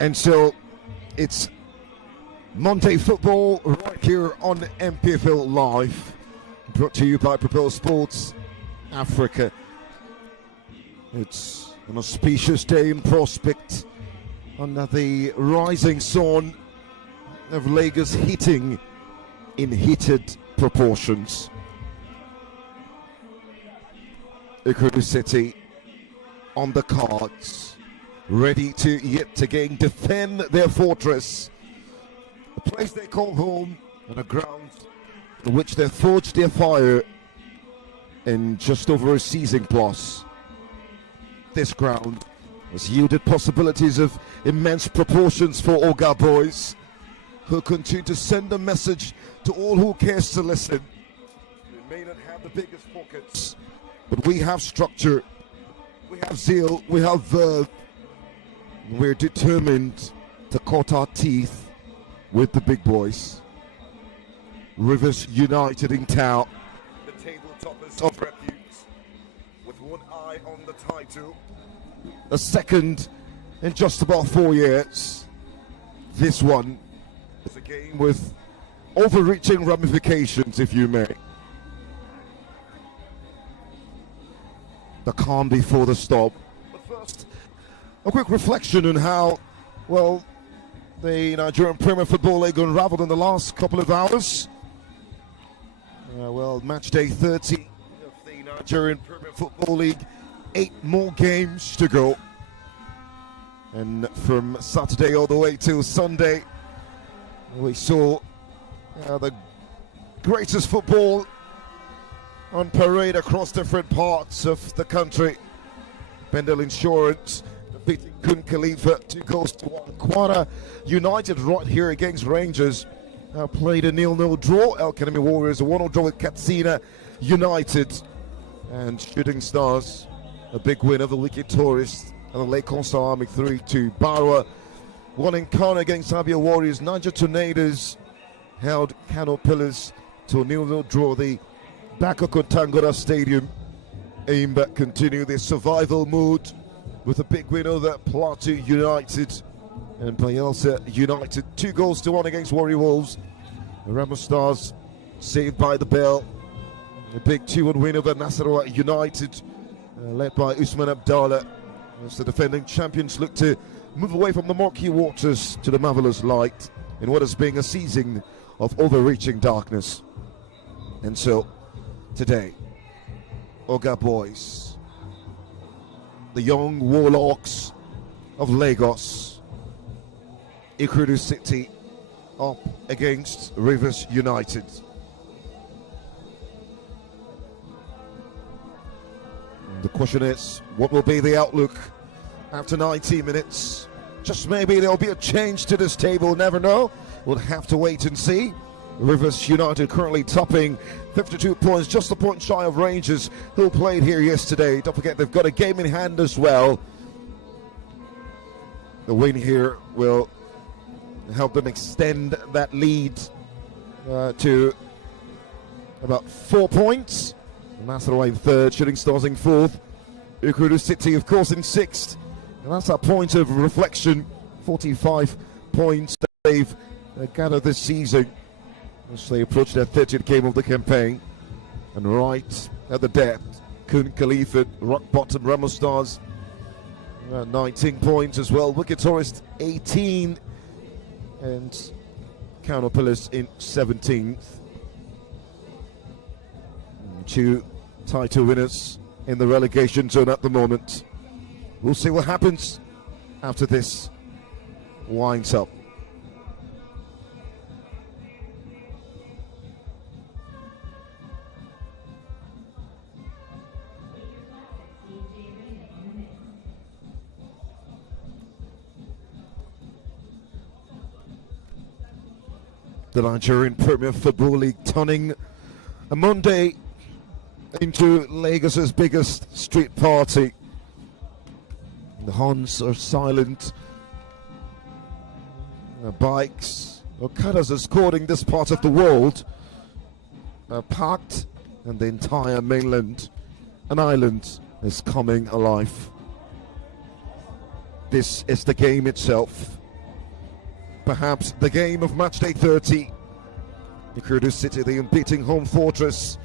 And so it's Monday football right here on NPFL Live, brought to you by Propel Sports Africa. It's an auspicious day in Prospect under the rising sun of Lagos heating in heated proportions. IKORODU City on the cards, ready to yet again defend their fortress, a place they call home, and a ground in which they forged their fire in just over a season plus. This ground has yielded possibilities of immense proportions for Oga boys, who continue to send a message to all who cares to listen. We may not have the biggest pockets, but we have structure, we have zeal, we have verve. We're determined to cut our teeth with the big boys. Rivers United in town, the table toppers of repute, with one eye on the title. A second in just about 4 years. This one is a game with overreaching ramifications, if you may. The calm before the storm. But first, a quick reflection on how, well, the Nigerian Premier Football League unraveled in the last couple of hours. Well, match day 30 of the Nigerian Premier Football League. 8 more games to go. And from Saturday all the way till Sunday, we saw the greatest football on parade across different parts of the country. Bendel Insurance defeating Kun Khalifa 2-1. Kwara United right here against Rangers played a 0-0 draw. El Kanemi Warriors a 1-0 draw with Katsina United. And Shooting Stars a big win over Wicked Tourists and the Lake Constar Army 3-2. Barwa won in Kano against Abia Warriors. Niger Tornadoes held Kano Pillars to a 0-0 draw. The Bakoko Tangora Stadium Aimba continue their survival mode with a big win over Plateau United. And Bayelsa United 2-1 against Warrior Wolves. The Ramo Stars saved by the bell. A big 2-1 win over Nasarawa United, led by Usman Abdallah, as the defending champions look to move away from the murky waters to the marvelous light in what has been a season of overreaching darkness. And so, today, Oga Boys, the young warlocks of Lagos, IKORODU City, up against Rivers United. The question is, what will be the outlook after 90 minutes? Just maybe there'll be a change to this table, never know. We'll have to wait and see. Rivers United currently topping 52 points, just a point shy of Rangers, who played here yesterday. Don't forget they've got a game in hand as well. The win here will help them extend that lead to about 4 points. Nasarawa in third, Shooting Stars in fourth, IKORODU City of course in sixth. And that's our point of reflection. 45 points they've gathered this season as they approach their 30th game of the campaign. And right at the depth, Kun Khalifa, rock bottom, Ramos Stars 19 points as well. Wicked Tourist 18 and Counterpillars in 17th. Two title winners in the relegation zone at the moment. We'll see what happens after this winds up. The Nigerian Premier Football League turning a Monday into Lagos's biggest street party. The horns are silent. Bikes, Okadas escorting this part of the world are parked, and the entire mainland and island is coming alive. This is the game itself. Perhaps the game of matchday 30. IKORODU City, the unbeaten home fortress.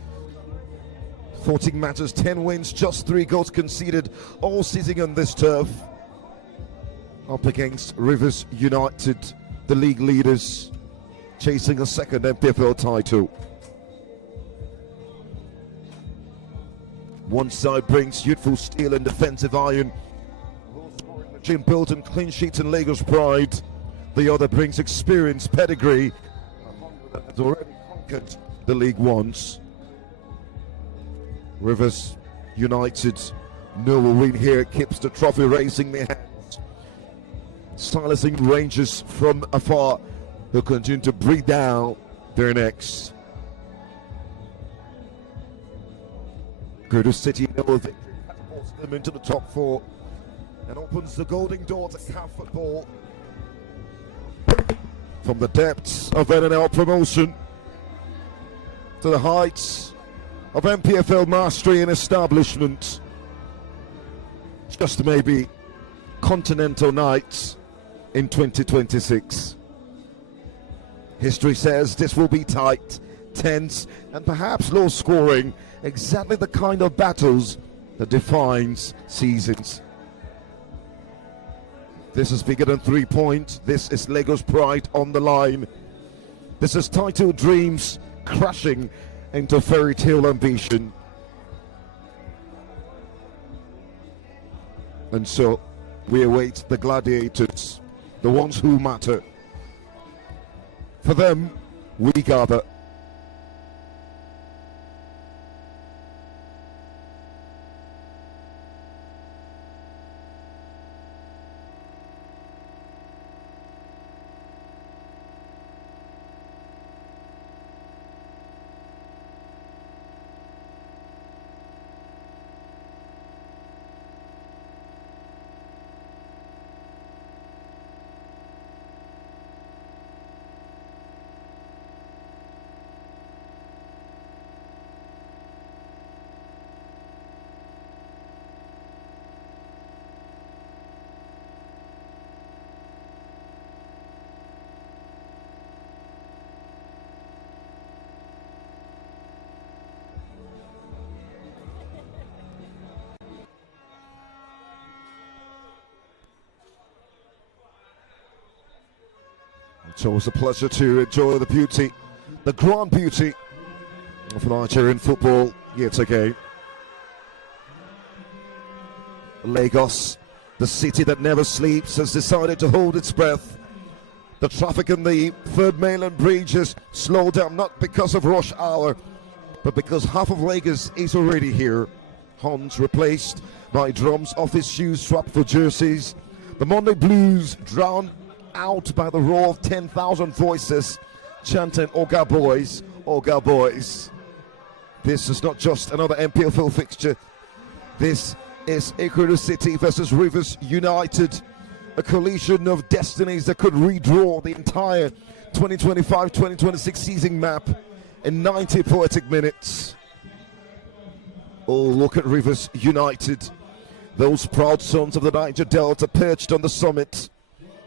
14 matches, 10 wins, just 3 goals conceded all season on this turf. Up against Rivers United, the league leaders, chasing a second NPFL title. One side brings youthful steel and defensive iron, gym built and clean sheets and Lagos pride. The other brings experience, pedigree, that has already conquered the league once. Rivers United know a win here, keeps the trophy raising their hands, silencing Rangers from afar who continue to breathe down their necks. IKORODU City know a victory catapults them into the top 4 and opens the golden door to CAF football. From the depths of NNL promotion to the heights of NPFL mastery and establishment. Just maybe continental nights in 2026. History says this will be tight, tense, and perhaps low scoring, exactly the kind of battles that defines seasons. This is bigger than 3 points. This is Lagos pride on the line. This is title dreams crashing into fairy tale ambition. And so we await the gladiators, the ones who matter. For them, we gather. It's always a pleasure to enjoy the beauty, the grand beauty of Nigerian football yet again. Lagos, the city that never sleeps, has decided to hold its breath. The traffic in the third mainland bridge has slowed down, not because of rush hour, but because half of Lagos is already here. horns replaced by drums, office shoes swapped for jerseys. The Monday Blues drowned out by the roar of 10,000 voices chanting Oga Boys, Oga Boys. This is not just another NPFL fixture. This is IKORODU City versus Rivers United, a collision of destinies that could redraw the entire 2025-2026 season map in 90 poetic minutes. Oh, look at Rivers United, those proud sons of the Niger Delta perched on the summit.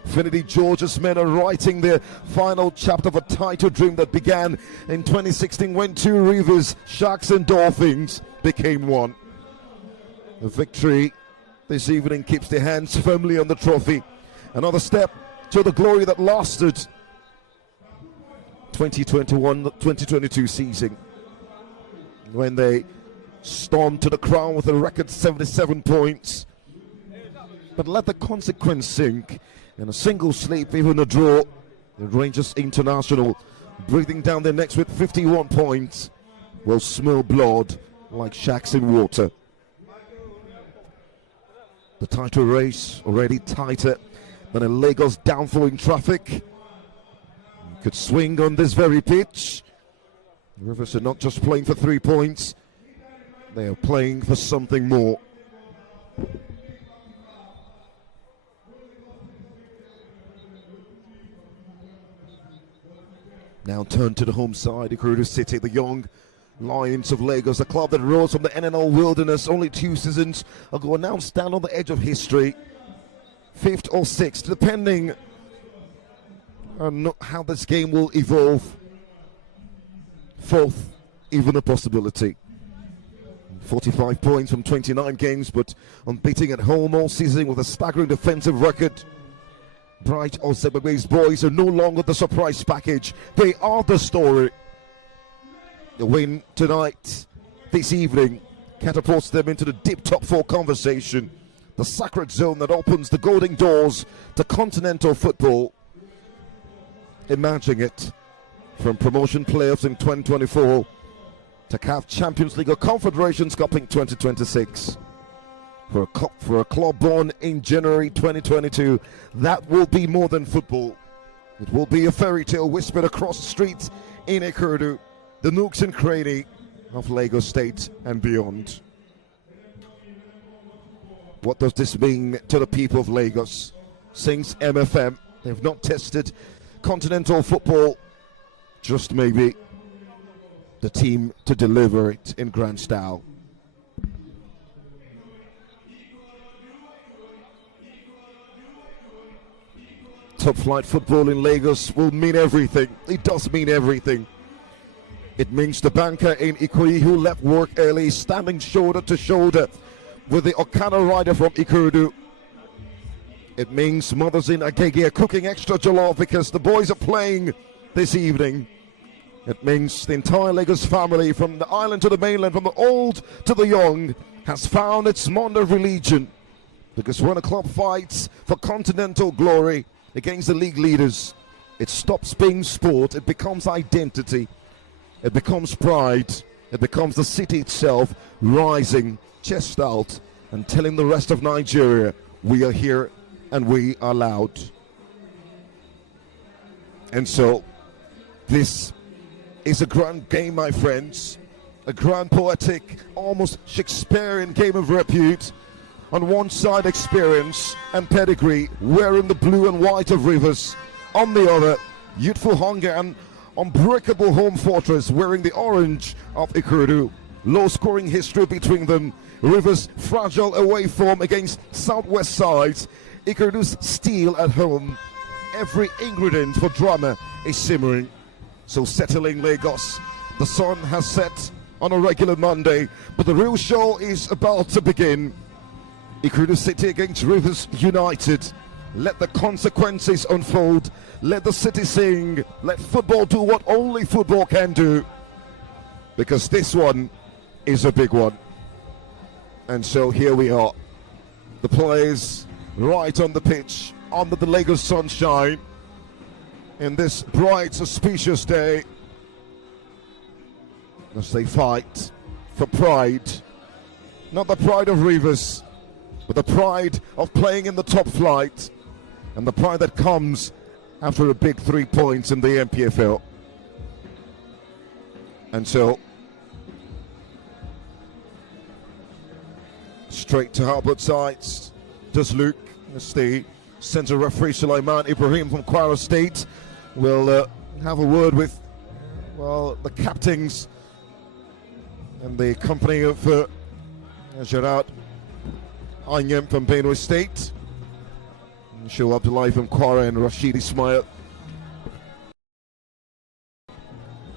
Finity George's men are writing their final chapter of a title dream that began in 2016 when two rivers, Sharks and Dolphins, became one. The victory this evening keeps their hands firmly on the trophy. Another step to the glory that lasted 2021-2022 season, when they stormed to the crown with a record 77 points. But let the consequence sink. In a single sleep, even a draw, the Rangers International, breathing down their necks with 51 points, will smell blood like sharks in water. The title race already tighter than a Lagos downfall in traffic. Could swing on this very pitch. The Rivers are not just playing for 3 points, they are playing for something more. Now turn to the home side, IKORODU City, the young Lions of Lagos, a club that rose from the NNL wilderness only 2 seasons ago, now stand on the edge of history, 5th or 6th, depending on how this game will evolve. 4th, even a possibility. 45 points from 29 games, but unbeaten at home all season with a staggering defensive record. Bright Ozebebe's boys are no longer the surprise package. They are the story. The win tonight, this evening, catapults them into the deep top 4 conversation. The sacred zone that opens the golden doors to continental football. Imagine it. From promotion playoffs in 2024 to CAF Champions League or Confederations Cup in 2026. For a club born in January 2022, that will be more than football. It will be a fairy tale whispered across the streets in IKORODU, the nooks and crannies of Lagos State and beyond. What does this mean to the people of Lagos? Since MFM, they've not tested continental football. Just maybe the team to deliver it in grand style. Top flight football in Lagos will mean everything. It does mean everything. It means the banker in Ikoyi who left work early, standing shoulder to shoulder with the Okada rider from IKORODU. It means mothers in Agege are cooking extra jollof because the boys are playing this evening. It means the entire Lagos family, from the island to the mainland, from the old to the young, has found its Monday religion. Because when a club fights for continental glory against the league leaders, it stops being sport, it becomes identity, it becomes pride, it becomes the city itself rising, chest out, and telling the rest of Nigeria, we are here and we are loud. And so, this is a grand game, my friends, a grand poetic, almost Shakespearean game of repute. On one side, experience and pedigree, wearing the blue and white of Rivers. On the other, youthful hunger and unbreakable home fortress, wearing the orange of IKORODU. Low-scoring history between them. Rivers' fragile away form against southwest sides. IKORODU's steel at home. Every ingredient for drama is simmering. So settling Lagos, the sun has set on a regular Monday, but the real show is about to begin. IKORODU City against Rivers United. Let the consequences unfold. Let the city sing. Let football do what only football can do. Because this one is a big one. And so here we are. The players right on the pitch, under the Lagos sunshine, in this bright, auspicious day, as they fight for pride not the pride of Rivers, but the pride of playing in the top flight, and the pride that comes after a big 3 points in the NPFL. And so, straight to Harbour sides does Luke, as the centre referee Sulaiman Ibrahim from Kwara State will have a word with, well, the captains and the company of Gerard Anyem from Benue State, Show Abdullahi from Kwara, and Rashid Ismail.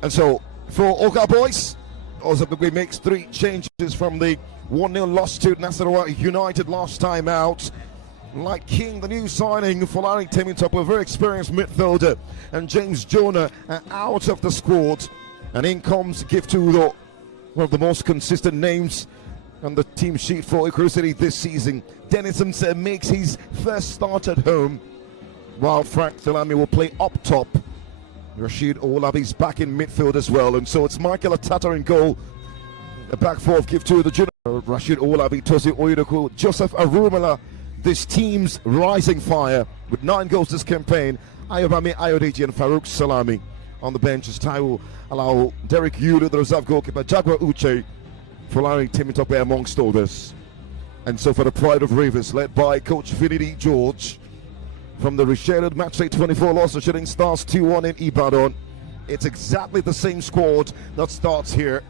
And so, for Oka Boys, Ozabugwe makes 3 changes from the 1-0 loss to Nasarawa United last time out. Like King, the new signing for Larry Temitope, a very experienced midfielder, and James Jonah out of the squad. And in comes Giftudo, one of the most consistent names on the team sheet for IKORODU City this season. Denison makes his first start at home, while Frank Thelami will play up top. Rashid Olabi's back in midfield as well, and so it's Michael Atata in goal. The back four of Giftudo, the junior. Rashid Olabi, Tosi Oyedeku, Joseph Arumala, this team's rising fire with 9 goals this campaign. Ayobami Ayodeji and Farouk Salami on the bench as Taiwo allow Derek Yudu, the reserve goalkeeper, Jaguar Uche, for allowing Temitope amongst others. And so for the pride of Rivers, led by coach Finidi George, from the rescheduled matchday 24 loss to Shooting Stars 2-1 in Ibadan, it's exactly the same squad that starts here.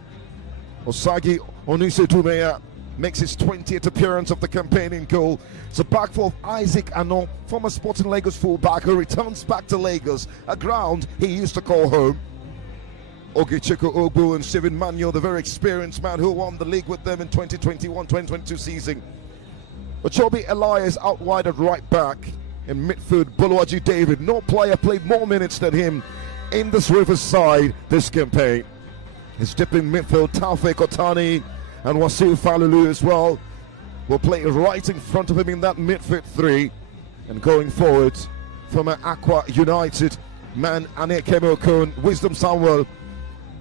Osagi Onise makes his 20th appearance of the campaign in goal. It's a back four of Isaac Anon, former Sporting Lagos fullback, who returns back to Lagos, a ground he used to call home. Ogecheko Ogbu and Steven Manyo, the very experienced man who won the league with them in 2021-2022 season. Ochobi Elias out wide at right back. In midfield, Boluwaji David. No player played more minutes than him in this Rivers side this campaign. His dipping midfield, Taufik Otani and Wasil Falulu as well will play right in front of him in that midfield 3. And going forward from Aqua United, man Ane Kemokon, Wisdom Samuel,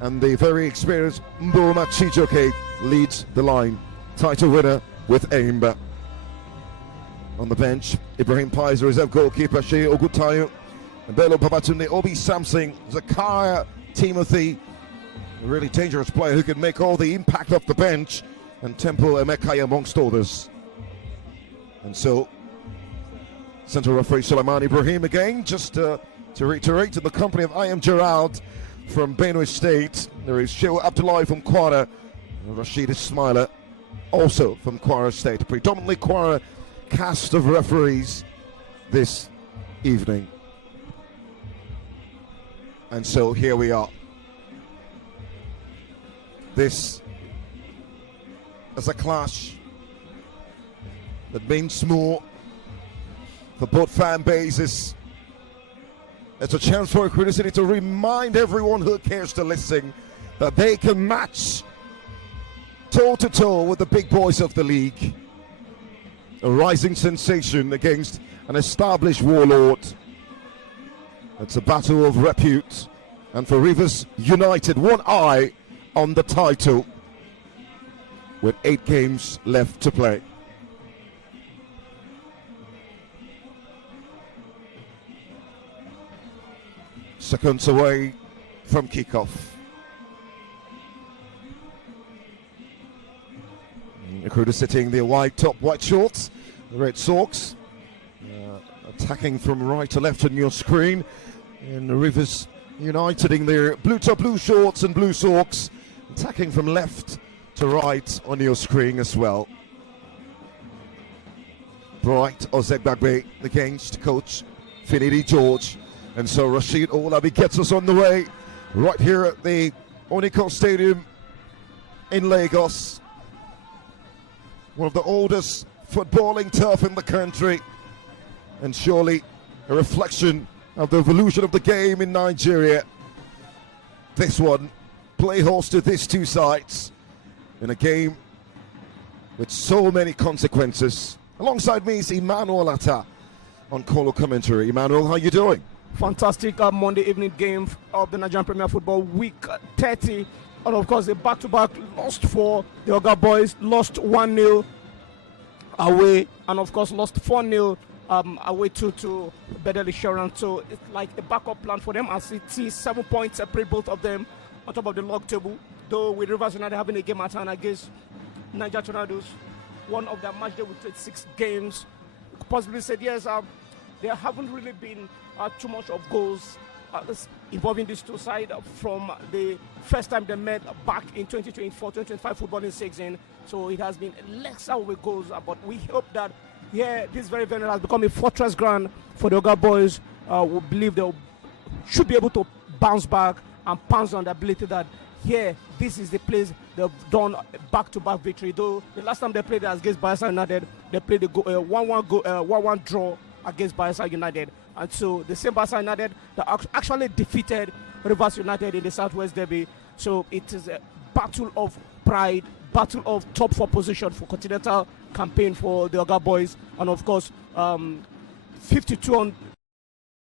and the very experienced Mboma Chijoke leads the line. Title winner with Aimba. On the bench, Ibrahim Pai's reserve goalkeeper, Shea Ogutayo, Bello Babatunde, Obi Samsing, Zakaria Timothy, a really dangerous player who can make all the impact off the bench, and Temple Emekai amongst others. And so, central referee Sulaiman Ibrahim again, just to reiterate, in the company of I am Gerald from Benue State. There is Sheo Abdullahi from Kwara, and Rashid Ismaila also from Kwara State. Predominantly Kwara cast of referees this evening. And so here we are. This is a clash that means more for both fan bases. It's a chance for IKORODU City to remind everyone who cares to listen that they can match toe-to-toe with the big boys of the league. A rising sensation against an established warlord. It's a battle of repute, and for Rivers United, one eye on the title with 8 games left to play. Seconds away from kickoff. IKORODU sitting the wide top, white shorts, the red socks, attacking from right to left on your screen. And Rivers United in their blue top, blue shorts and blue socks, attacking from left to right on your screen as well. Bright Ozegbagbe against coach Finidi George. And so Rashid Olabi gets us on the way right here at the Oniko Stadium in Lagos. One of the oldest footballing turf in the country, and surely a reflection of the evolution of the game in Nigeria. This one, play host to these two sides in a game with so many consequences. Alongside me is Emmanuel Atta on Colo Commentary. Emmanuel, how you doing? Fantastic Monday evening game of the Nigerian Premier Football Week 30 And of course, the back-to-back lost for the Oga Boys, lost 1-0 away, and of course lost 4-0 away to Bedeli Sharon. So it's like a backup plan for them, as it is 7 points separate both of them on top of the log table. Though with Rivers United having a game at hand against Niger Tornadoes, one of their match day will play 6 games. Possibly said yes, there haven't really been too much of goals involving these two sides from the first time they met back in 2024-2025 footballing season. So it has been less with goals, but we hope that this very venue has become a fortress ground for the Oga Boys. We believe they should be able to bounce back and pounce on the ability that this is the place they've done back-to-back victory. Though the last time they played against Bayelsa United, they played a 1-1 draw against Bayelsa United. And so the same Bayelsa United that actually defeated Rivers United in the Southwest Derby. So it is a battle of pride, battle of top 4 position for continental campaign for the Oga Boys. And of course, 52 on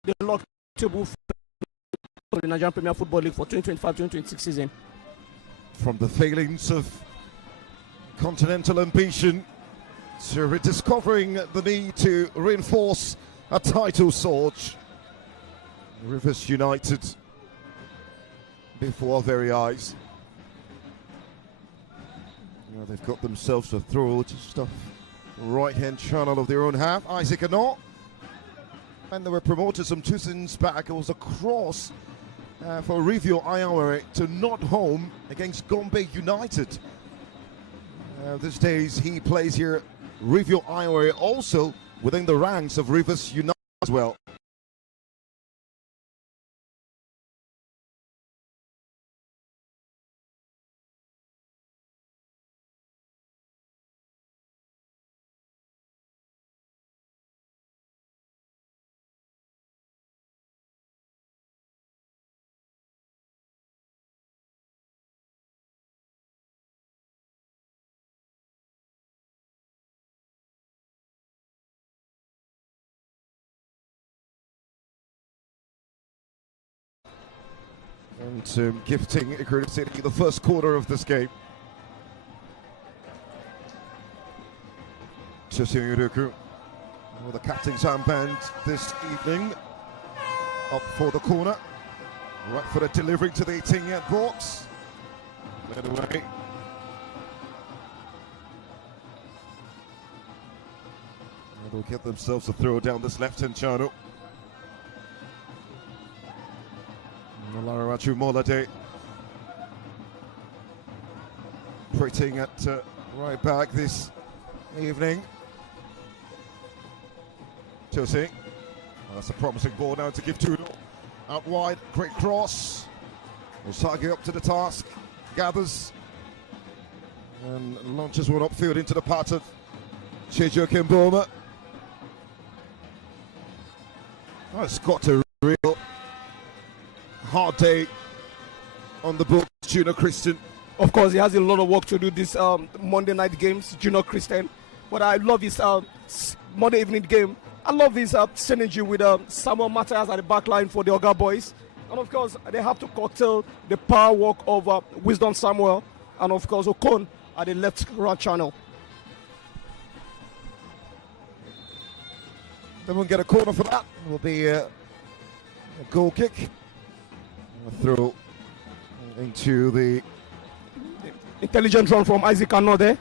the log table for the Nigerian Premier Football League for 2025-2026 season. From the failings of continental ambition to rediscovering the need to reinforce a title surge, Rivers United before our very eyes. Now they've got themselves a throw just off right-hand channel of their own half. Isaac Anor, and they were promoted some 2 seasons back. It was a cross for Rivio Ayawere to not home against Gombe United. These days he plays here. Rivio Ayawere also within the ranks of Rivers United as well. And gifting IKORODU City the first quarter of this game. Chosin Yuruku with the captain's armband this evening. Up for the corner. Right for the delivery to the 18-yard box. Led away. And they'll get themselves a throw down this left-hand channel. Lararachu Molade operating at right back this evening. Chelsea, that's a promising ball now to give Tudor. Out wide, great cross. Osagi up to the task, gathers and launches one upfield into the path of Chejo Kimboma. Oh, it's got a real hard day on the book, Junior Christian. Of course, he has a lot of work to do this Monday night games, Junior Christian. But I love his Monday evening game. I love his synergy with Samuel Matthias at the back line for the Oga Boys. And of course, they have to curtail the power work of Wisdom Samuel and of course Okon at the left right channel. They won't get a corner for that. It will be a goal kick. Throw into the intelligent run from Isaac Anor there,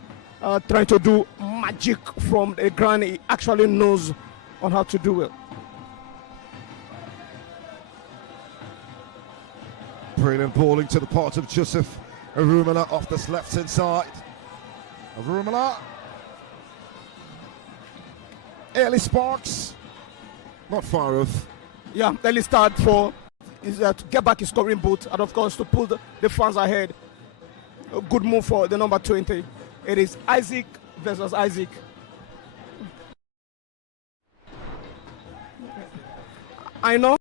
trying to do magic from the ground. He actually knows on how to do it. Brilliant balling to the part of Joseph Arumala off this left-hand side. Arumala. Early sparks. Not far off. Yeah, early start for is to get back his scoring boot and of course to pull the fans ahead. A good move for the number 20. It is Isaac versus Isaac. I know.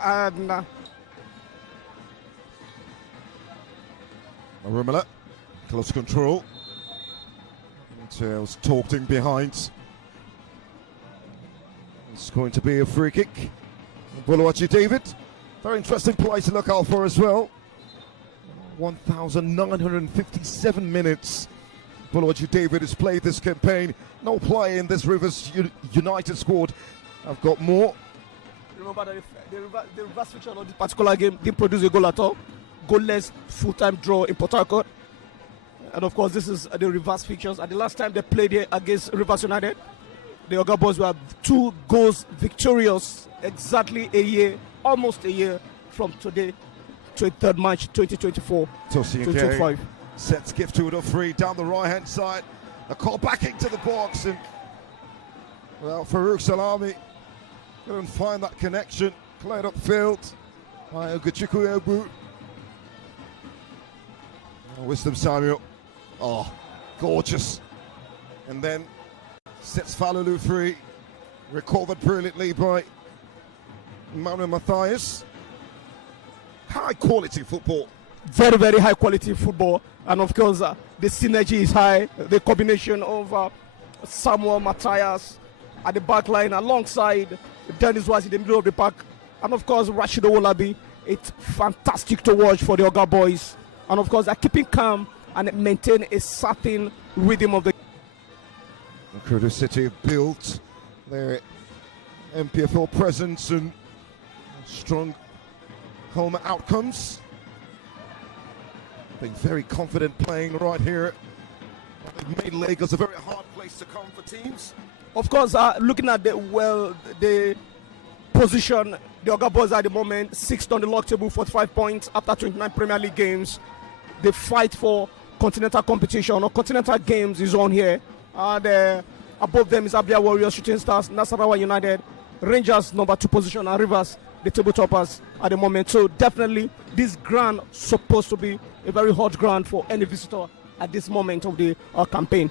And Arumala, close control. Tails talking behind. It's going to be a free kick. Buluachi David, Very interesting play to look out for as well. 1,957 minutes. Boloju David has played this campaign. No play in this Rivers United squad. I've got more. Remember that the reverse fixture of this particular game didn't produce a goal at all. Goalless full-time draw in Port Harcourt. And of course, this is the reverse fixtures. And the last time they played here against Rivers United, the Oga Boys were 2 goals victorious, exactly a year, almost a year from today, 23rd March 2024. 2025. Sets gift to the free down the right hand side. A call back into the box, and well, Farouk Salami couldn't find that connection. Cleared upfield by Oguchukwu Egbu. Wisdom Samuel. Oh, gorgeous. And then sets Falulu free. Recovered brilliantly by Manuel Matthias. High quality football. Very, very high quality football. And of course, the synergy is high. The combination of Samuel Matthias at the back line alongside Dennis was in the middle of the park. And of course, Rashid Owolabi. It's fantastic to watch for the Oga Boys. And of course, they're keeping calm and maintain a certain rhythm of the IKORODU City built their NPFL presence and strong home outcomes. Being very confident playing right here. They've made Lagos a very hard place to come for teams. Of course, looking at the position, the Oga Boys at the moment, 6th on the log table, 45 points after 29 Premier League games. The fight for continental competition or continental games is on here. And above them is Abia Warriors, Shooting Stars, Nasarawa United, Rangers number 2 position, and Rivers, the table toppers at the moment. So definitely this ground supposed to be a very hot ground for any visitor at this moment of the campaign.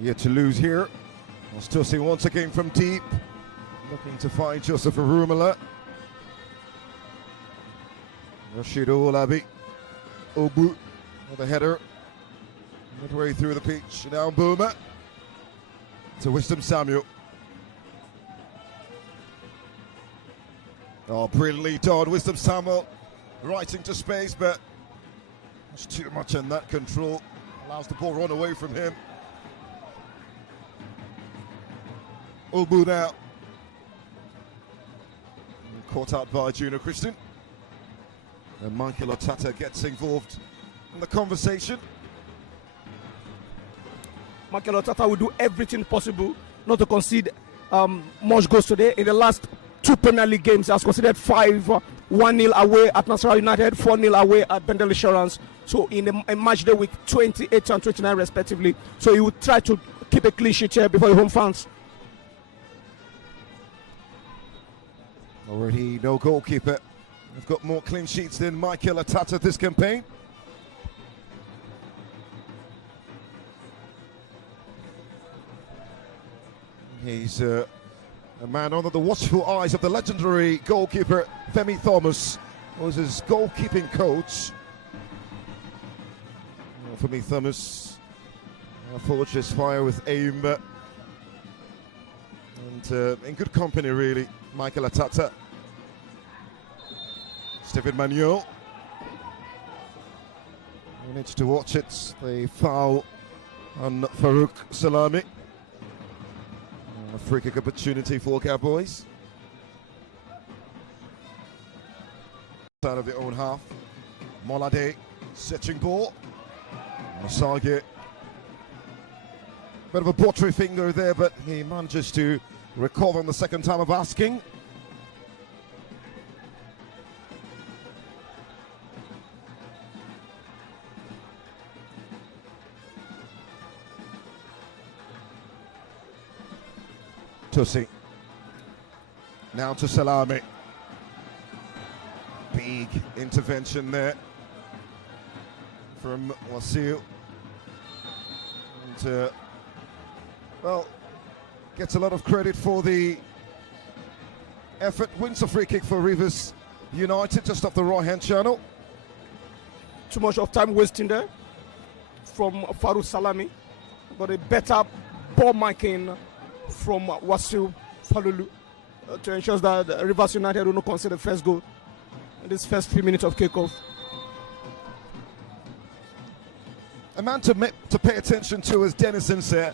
Yet to lose here. We'll still see once again from deep. Looking to find Joseph Arumala. Rashid Owolabi. Obu with a header. Midway through the pitch. Now Boomer. To Wisdom Samuel. Oh, brilliantly done. Wisdom Samuel right into space, but there's too much in that control. Allows the ball run away from him. Obu now. Caught out by Juno Christian. And Michael Otata gets involved in the conversation. Michael Otata will do everything possible not to concede much goals today. In the last 2 Premier League games, he has conceded 5, 1-0 away at Nasarawa United, 4-0 away at Bendel Insurance. So in a match day week 28 and 29 respectively. So he will try to keep a clean sheet here before the home fans. Already no goalkeeper. We've got more clean sheets than Michael Otata this campaign. He's a man under the watchful eyes of the legendary goalkeeper Femi Thomas, who was his goalkeeping coach. Femi Thomas forged his fire with aim, and in good company really. Michael Otata, Stephen Manuel. We need to watch it. The foul on Farouk Salami. A free kick opportunity for Cowboys. Out of their own half. Molade, searching ball. Masage. Bit of a buttery finger there, but he manages to recover on the second time of asking. Tusi. Now to Salami. Big intervention there from Wasil. And, well, gets a lot of credit for the effort. Wins a free kick for Rivers United just off the right-hand channel. Too much of time wasting there from Farouk Salami. But a better ball marking from Wasil Falulu. to ensure that Rivers United will not concede the first goal in this first 3 minutes of kickoff. A man to pay attention to is Dennis Ince.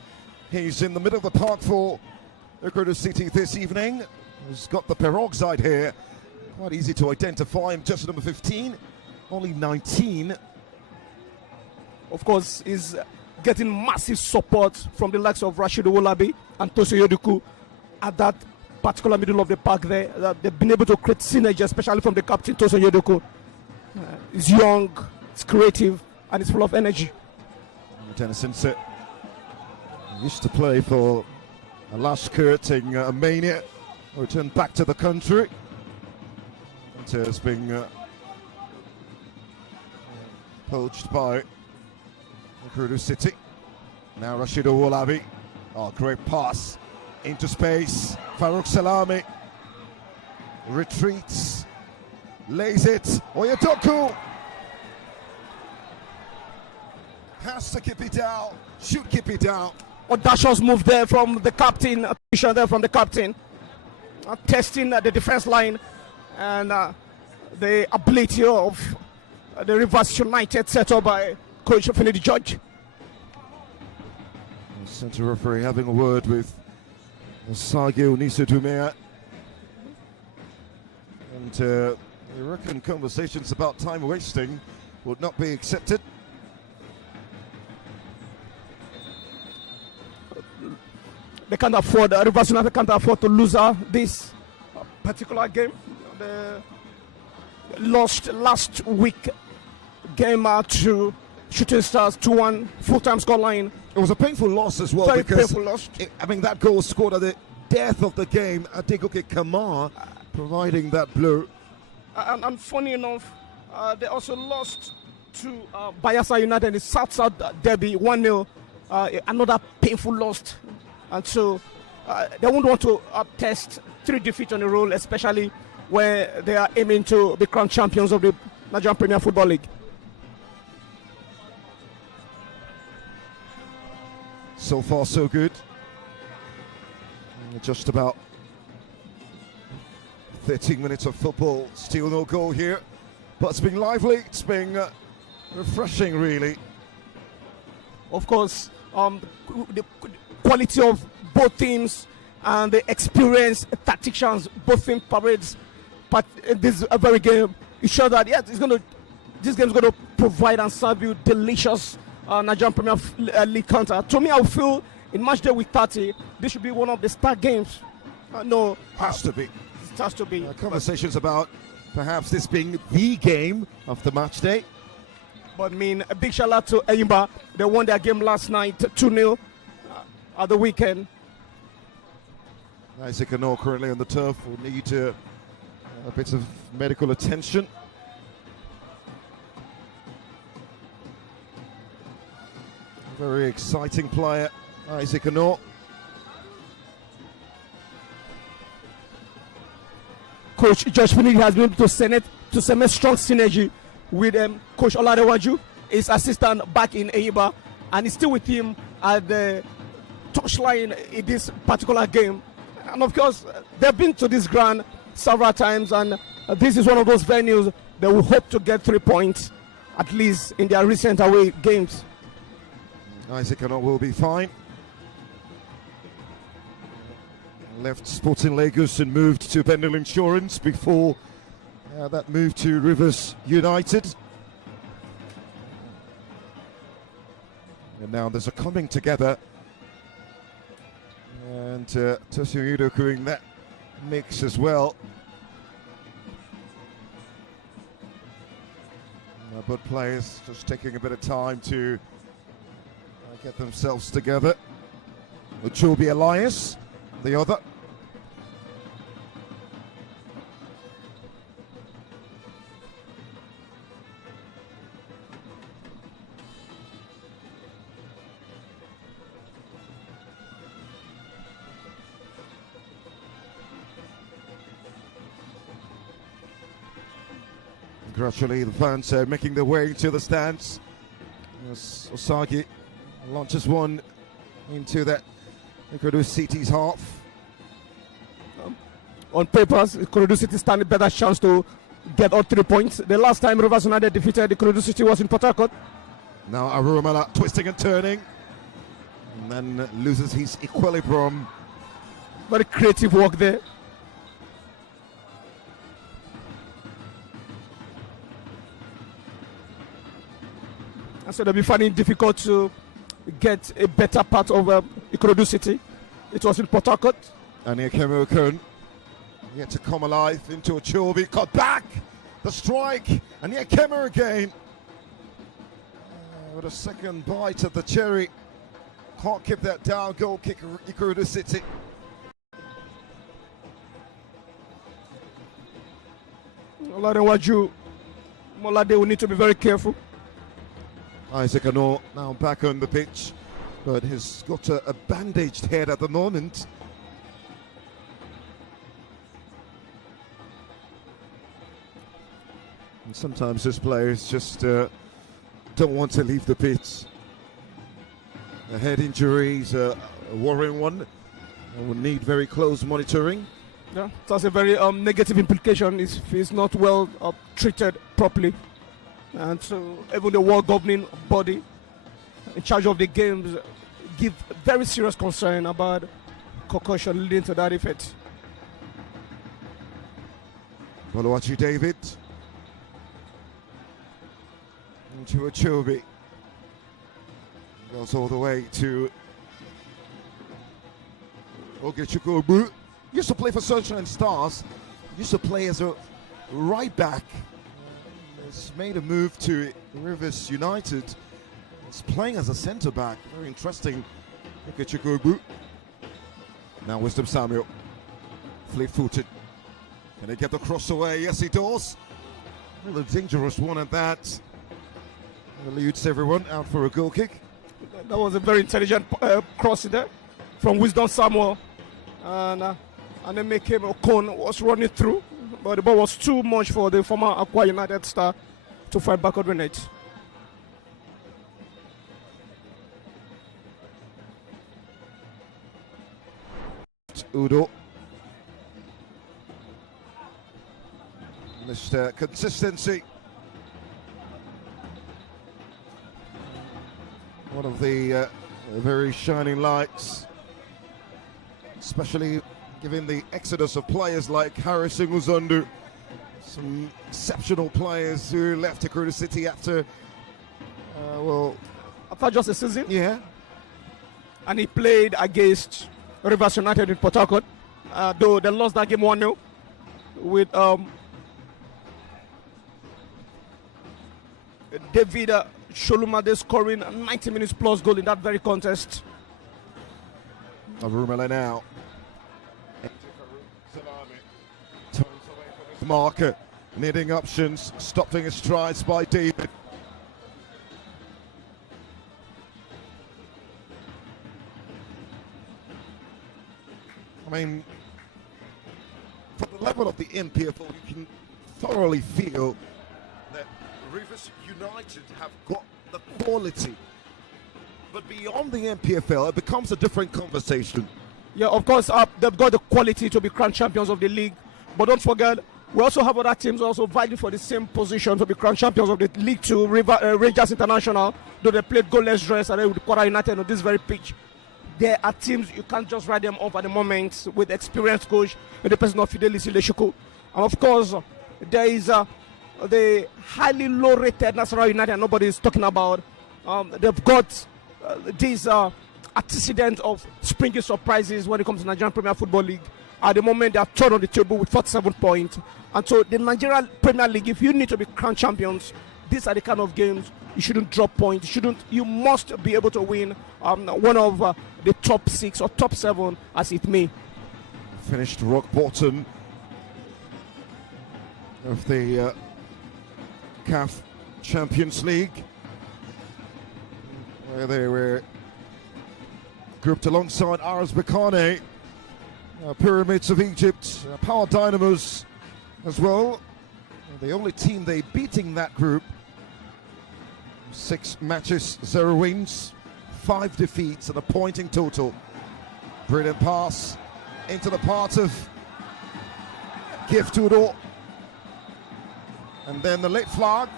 He's in the middle of the park for IKORODU City this evening. He's got the peroxide here. Quite easy to identify him, just number 15, only 19. Of course, he's getting massive support from the likes of Rashidu Wolabi and Tosin Yoduku at that particular middle of the park there. They've been able to create synergy, especially from the captain, Tosin Yoduku. He's young, he's creative, and he's full of energy. Dennis Ince used to play for Alashkert in Armenia, returned back to the country. It has been poached by IKORODU City. Now Rashidu Wolabi. Oh, great pass into space. Farouk Salami retreats, lays it. Oyedoku has to keep it down. Should keep it down. Audacious move there from the captain. Testing the defense line and the ability of the Rivers United set up by Coach Finidi George. Centre referee having a word with Sagil Nisudumea. And they reckon conversations about time wasting would not be accepted. They can't afford, Rivers United can't afford to lose this particular game. They lost last week game to Shooting Stars 2-1, full-time scoreline. It was a painful loss as well. Very because painful loss. That goal scored at the death of the game. Adegoke Kamar providing that blow. And funny enough, they also lost to Bayelsa United in the South-South derby 1-0. Another painful loss. And so they won't want to test 3 defeats on the roll, especially where they are aiming to be crowned champions of the Nigerian Premier Football League. So far, so good. Just about 13 minutes of football, still no goal here. But it's been lively, it's been refreshing, really. Of course, the quality of both teams and the experience, tacticians, both team parades. But in this very game, you show that this game is going to provide and serve you delicious Nigerian Premier League counter. To me, I feel in match day week 30, this should be one of the star games. Has to be. It has to be. Conversations about perhaps this being the game of the match day. But I mean, a big shout out to Eyimba. They won their game last night 2-0 at the weekend. Isaac Anor currently on the turf will need a bit of medical attention. Very exciting player, Isaac Anor. Coach Josh Finidi has been able to cement strong synergy with Coach Oladewaju, his assistant back in Eyimba, and he's still with him at the touchline in this particular game. And of course, they've been to this ground several times, and this is one of those venues they will hope to get 3 points, at least in their recent away games. Isaac Anor will be fine. Left Sporting Lagos and moved to Bendel Insurance before that move to Rivers United. And now there's a coming together. And Tosin Yoduku in that mix as well. But players just taking a bit of time to get themselves together. Uchobi Elias, the other. Gradually the fans are making their way to the stands. As Osagi launches one into that IKORODU City's half. on papers, IKORODU City stand a better chance to get all 3 points. The last time Rivers United defeated IKORODU City was in Port Harcourt. Now Arumala twisting and turning, and then loses his equilibrium. Very creative work there. And so they'll be finding it difficult to get a better part of IKORODU City. It was in Port Harcourt. And here Kemuokun, yet to come alive into a Chilby, cut back, the strike, and here Kemu again. With a second bite of the cherry. Can't keep that down, goal kick IKORODU City. Oladewaju Molade will need to be very careful. Isaac Anor now back on the pitch, but has got a bandaged head at the moment. And sometimes these players just don't want to leave the pitch. A head injury is a worrying one and will need very close monitoring. Yeah, that's a very negative implication if he's not well treated properly. And so even the world governing body in charge of the games give very serious concern about concussion leading to that effect. Boluwachi David into a Chilby. Goes all the way to Ogechukwu. Used to play for Sunshine Stars. Used to play as a right back. Has made a move to Rivers United. He's playing as a centre back. Very interesting. Ogechukwu. Now Wisdom Samuel. Fleet-footed. Can he get the cross away? Yes, he does. A really dangerous one at that. Eludes everyone, out for a goal kick. That was a very intelligent cross there from Wisdom Samuel. And then Mekeme Okon was running through, but the ball was too much for the former Akwa United star to fight back on the net. Udo. Mr. Consistency. One of the very shining lights, especially given the exodus of players like Harris Inguzondu, some exceptional players who left IKORODU City after, after just a season. Yeah. And he played against Rivers United in Port Harcourt, though they lost that game 1-0 with David Sholumade scoring 90 minutes plus goal in that very contest. Arumala now. Turns away from his marker, needing options, stopping his strides by David. I mean, for the level of the NPFL, you can thoroughly feel that Rivers United have got the quality. But beyond the NPFL, it becomes a different conversation. Yeah, of course, they've got the quality to be crowned champions of the league. But don't forget, we also have other teams also vying for the same position to be crowned champions of the League 2, Rangers International, though they played goalless draws and with Kwara United on this very pitch. There are teams you can't just write them off at the moment with experienced coach and the person of Fidelis Ileshuku. And of course, there is the highly low-rated National United nobody is talking about. They've got this antecedent of springing surprises when it comes to Nigerian Premier Football League. At the moment, they are third on the table with 47 points. And so the Nigerian Premier League, if you need to be crowned champions, these are the kind of games you shouldn't drop points. You must be able to win one of the top 6 or top 7 as it may. Finished rock bottom of the CAF Champions League, where they were grouped alongside RS Berkane, Pyramids of Egypt, Power Dynamos as well. The only team they beating that group. 6 matches, 0 wins, 5 defeats, and a point in total. Brilliant pass into the part of gift to it all. And then the late flag.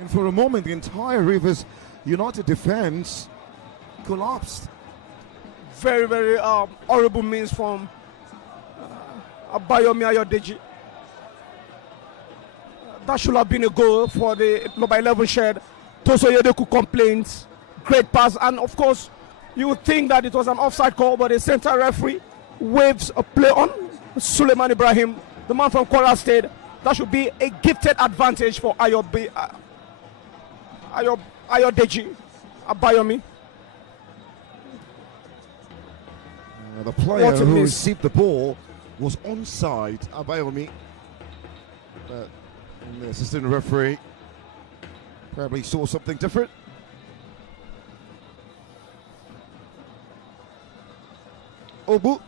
And for a moment, the entire Rivers United defense collapsed. Very, very horrible means from Abayomi Ayodeji. That should have been a goal for the number 11 shed. Toso Yedeku complains. Great pass. And of course, you would think that it was an offside call, but the center referee waves a play on Suleiman Ibrahim, the man from Kwara State. That should be a gifted advantage for Ayodeji Abayomi. The player who received the ball was onside, Abayomi. The assistant referee probably saw something different. Obu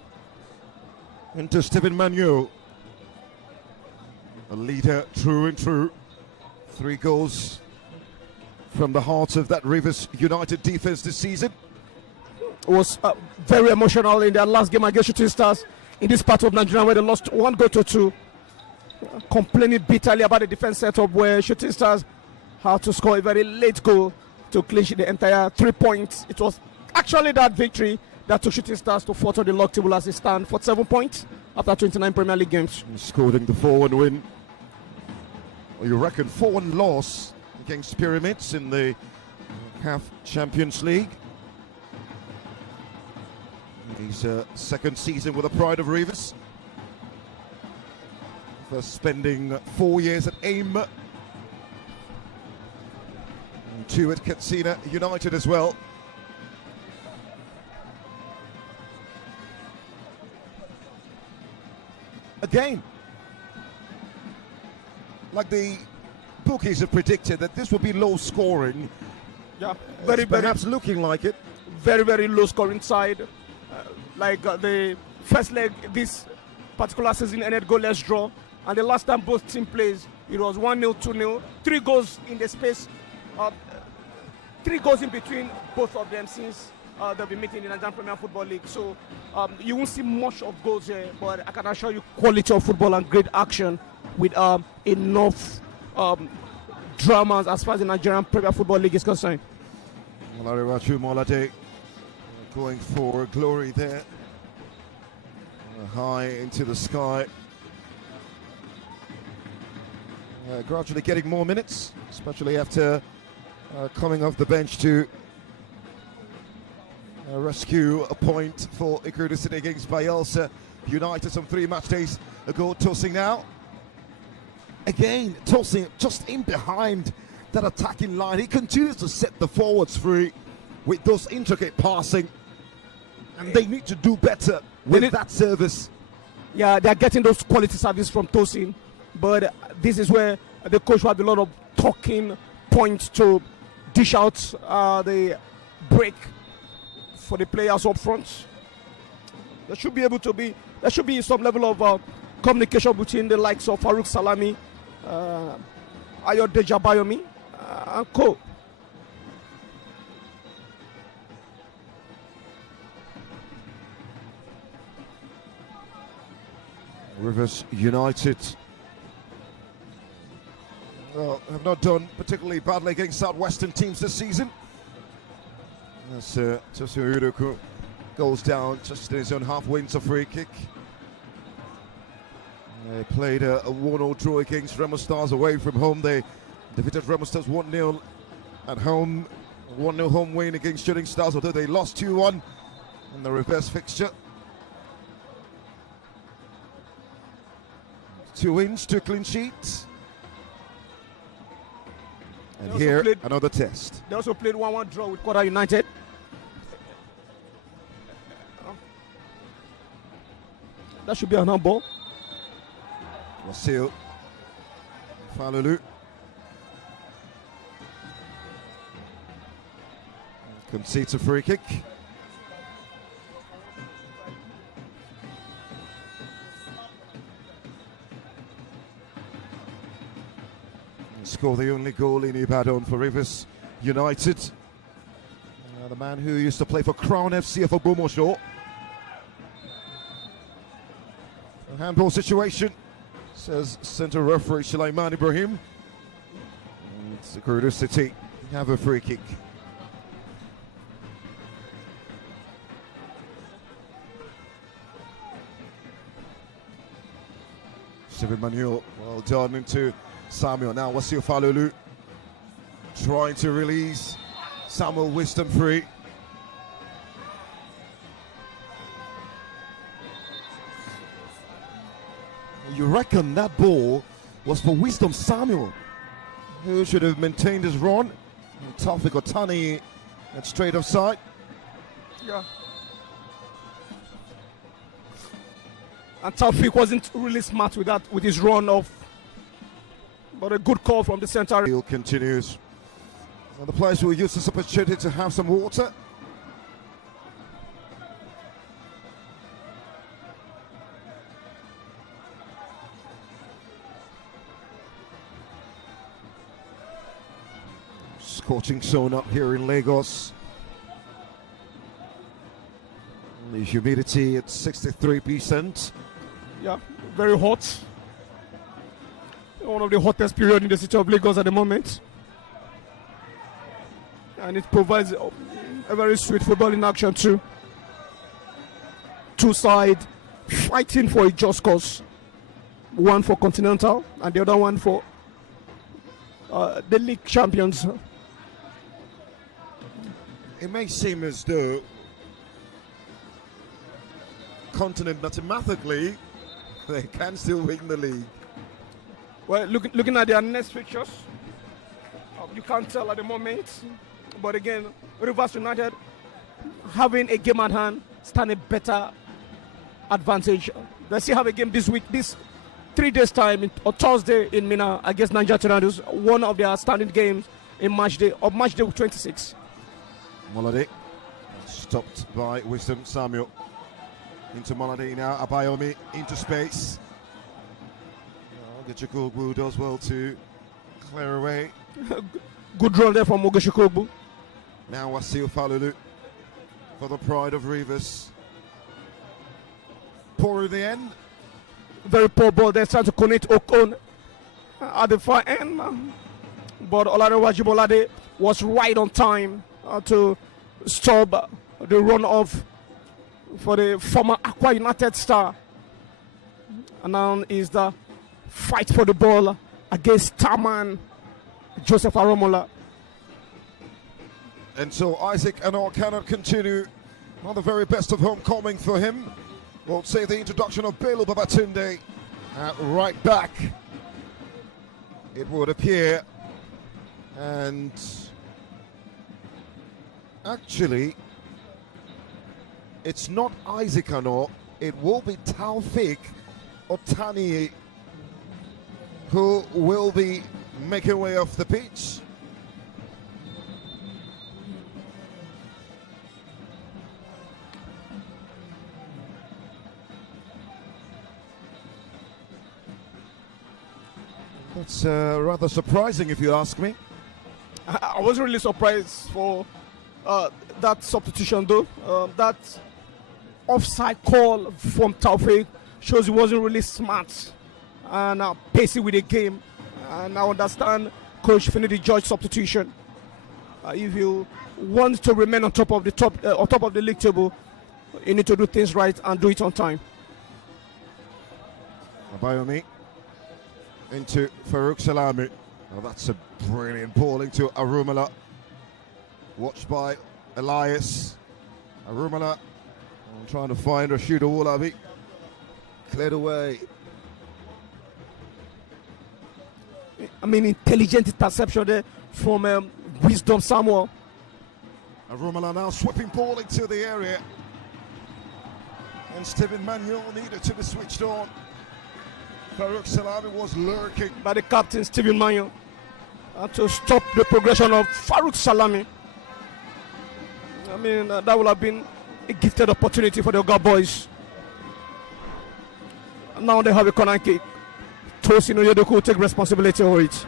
into Stephen Manuel, a leader true and true. 3 goals from the heart of that Rivers United defense this season. It was very emotional in their last game against Shooting Stars in this part of Nigeria, where they lost 1-2. Complaining bitterly about the defense setup, where Shooting Stars had to score a very late goal to clinch the entire 3 points. It was actually that victory that took Shooting Stars to 4th on the log table as they stand for 7 points after 29 Premier League games. He scored in the 4-1 win. Well, you reckon 4-1 loss against Pyramids in the CAF Champions League. His second season with the pride of Rivers. For spending 4 years at AIM. And 2 at Katsina United as well. Again, like the bookies have predicted, that this will be low scoring. Yeah, perhaps looking like it. Very, very low scoring side. The first leg this particular season ended goalless draw, and the last time both teams played, it was 1-0, 2-0, 3 goals in the space, 3 goals in between both of them since they'll be meeting in the Nigerian Premier Football League. So you won't see much of goals here, but I can assure you quality of football and great action with enough dramas as far as the Nigerian Premier Football League is concerned. Olariwaju Molade going for glory there. High into the sky. Gradually getting more minutes, especially after coming off the bench to rescue a point for IKORODU City against Bayelsa United some 3 match days ago. Tossing now. Again, tossing just in behind that attacking line. He continues to set the forwards free with those intricate passing. And they need to do better with that service. Yeah, they're getting those quality service from Tosin. But this is where the coach will have a lot of talking points to dish out the break for the players up front. There should be some level of communication between the likes of Farouk Salami, Ayodeji Abayomi, and co. Rivers United have not done particularly badly against Southwestern teams this season. As Tosin Udoku goes down just in his own half, wins a free kick. They played a 1-0 draw against Remo Stars away from home. They defeated Remo Stars 1-0 at home. 1-0 home win against Shooting Stars, although they lost 2-1 in the reverse fixture. 2 wins, 2 clean sheets. And here, another test. They also played 1-1 draw with Kwara United. That should be an handball. Wasil Falulu concedes a free kick. Score the only goal in Ibadan for Rivers United. The man who used to play for Crown FC of Ogbomoso A handball situation, says centre referee Sulaiman Ibrahim. And IKORODU City have a free kick. Stephen Manuel, well done into Samuel. Now Wasil Falulu trying to release Samuel Wisdom free. You reckon that ball was for Wisdom Samuel, who should have maintained his run. Taufik Otani at straight offside. Yeah. And Taufik wasn't really smart with that, with his run off. But a good call from the centre. Field continues. And the players will use this opportunity to have some water. Scorching zone up here in Lagos. The humidity at 63%. Yeah, very hot. One of the hottest periods in the city of Lagos at the moment. And it provides a very sweet football in action too. Two sides fighting for a just cause. One for Continental and the other one for the league champions. It may seem as though Continent mathematically they can still win the league. Well, looking at their next fixtures, you can't tell at the moment. But again, Rivers United having a game at hand, stand a better advantage. They still have a game this week, this 3 days time, or Thursday in Mina against Nigerian Tornadoes, one of their standing games in match day 26. Molade stopped by Wisdom Samuel. Into Molade now, Abayomi into space. Ogechukwu does well to clear away. Good run there from Ogechukwu. Now Wasil Falulu for the pride of Rivers. Poor in the end. Very poor ball there, trying to connect Okon at the far end. But Oladewa Jibolade was right on time to stop the run off for the former Aqua United star. And now is the fight for the ball against Starman Joseph Aromola. And so Isaac Anor cannot continue. Not the very best of homecoming for him. We'll say the introduction of Bello Babatunde at right back, it would appear. And actually, it's not Isaac Anor, it will be Taufik Otani who will be making way off the pitch. That's rather surprising if you ask me. I wasn't really surprised for that substitution though. That offside call from Taufik shows he wasn't really smart and pacey with the game. And I understand Coach Finidi George substitution. If you want to remain on top of the league table, you need to do things right and do it on time. Abayomi into Farouk Salami. Oh, that's a brilliant ball into Arumala. Watched by Elias. Arumala trying to find Rashida Wulabi. Cleared away. I mean, intelligent interception there from Wisdom Samuel. Arumala now sweeping ball into the area. And Stephen Manuel needed to be switched on. Farouk Salami was lurking by the captain, Stephen Manuel, to stop the progression of Farouk Salami. I mean, that would have been a gifted opportunity for the Oga boys. Now they have a corner kick. Tosin Oyedeku will take responsibility for it.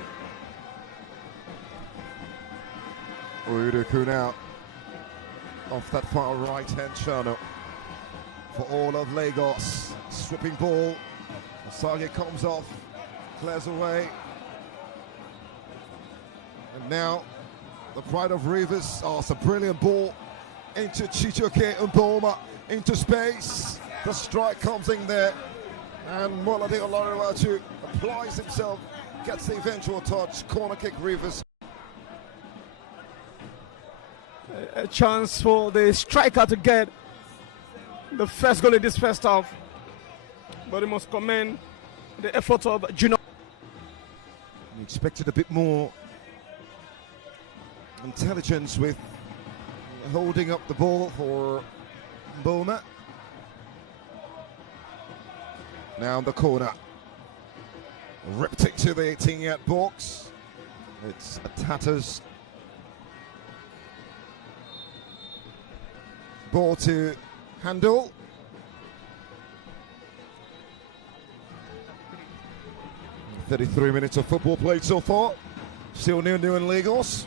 Oyedeku now off that far right hand channel for all of Lagos. Sweeping ball Asage comes off, clears away. And now the pride of Rivers. Oh, it's a brilliant ball into Chijioke Mboma into space. The strike comes in there, and Molade Olariwaju applies himself, gets the eventual touch. Corner kick, Rivers. A chance for the striker to get the first goal in this first half, but he must commend the effort of Juno. He expected a bit more intelligence with holding up the ball for Mboma. Now in the corner, ripped into the 18-yard box. It's a tatters. Ball to handle. "33 minutes of football played so far. Still 0-0 in Lagos.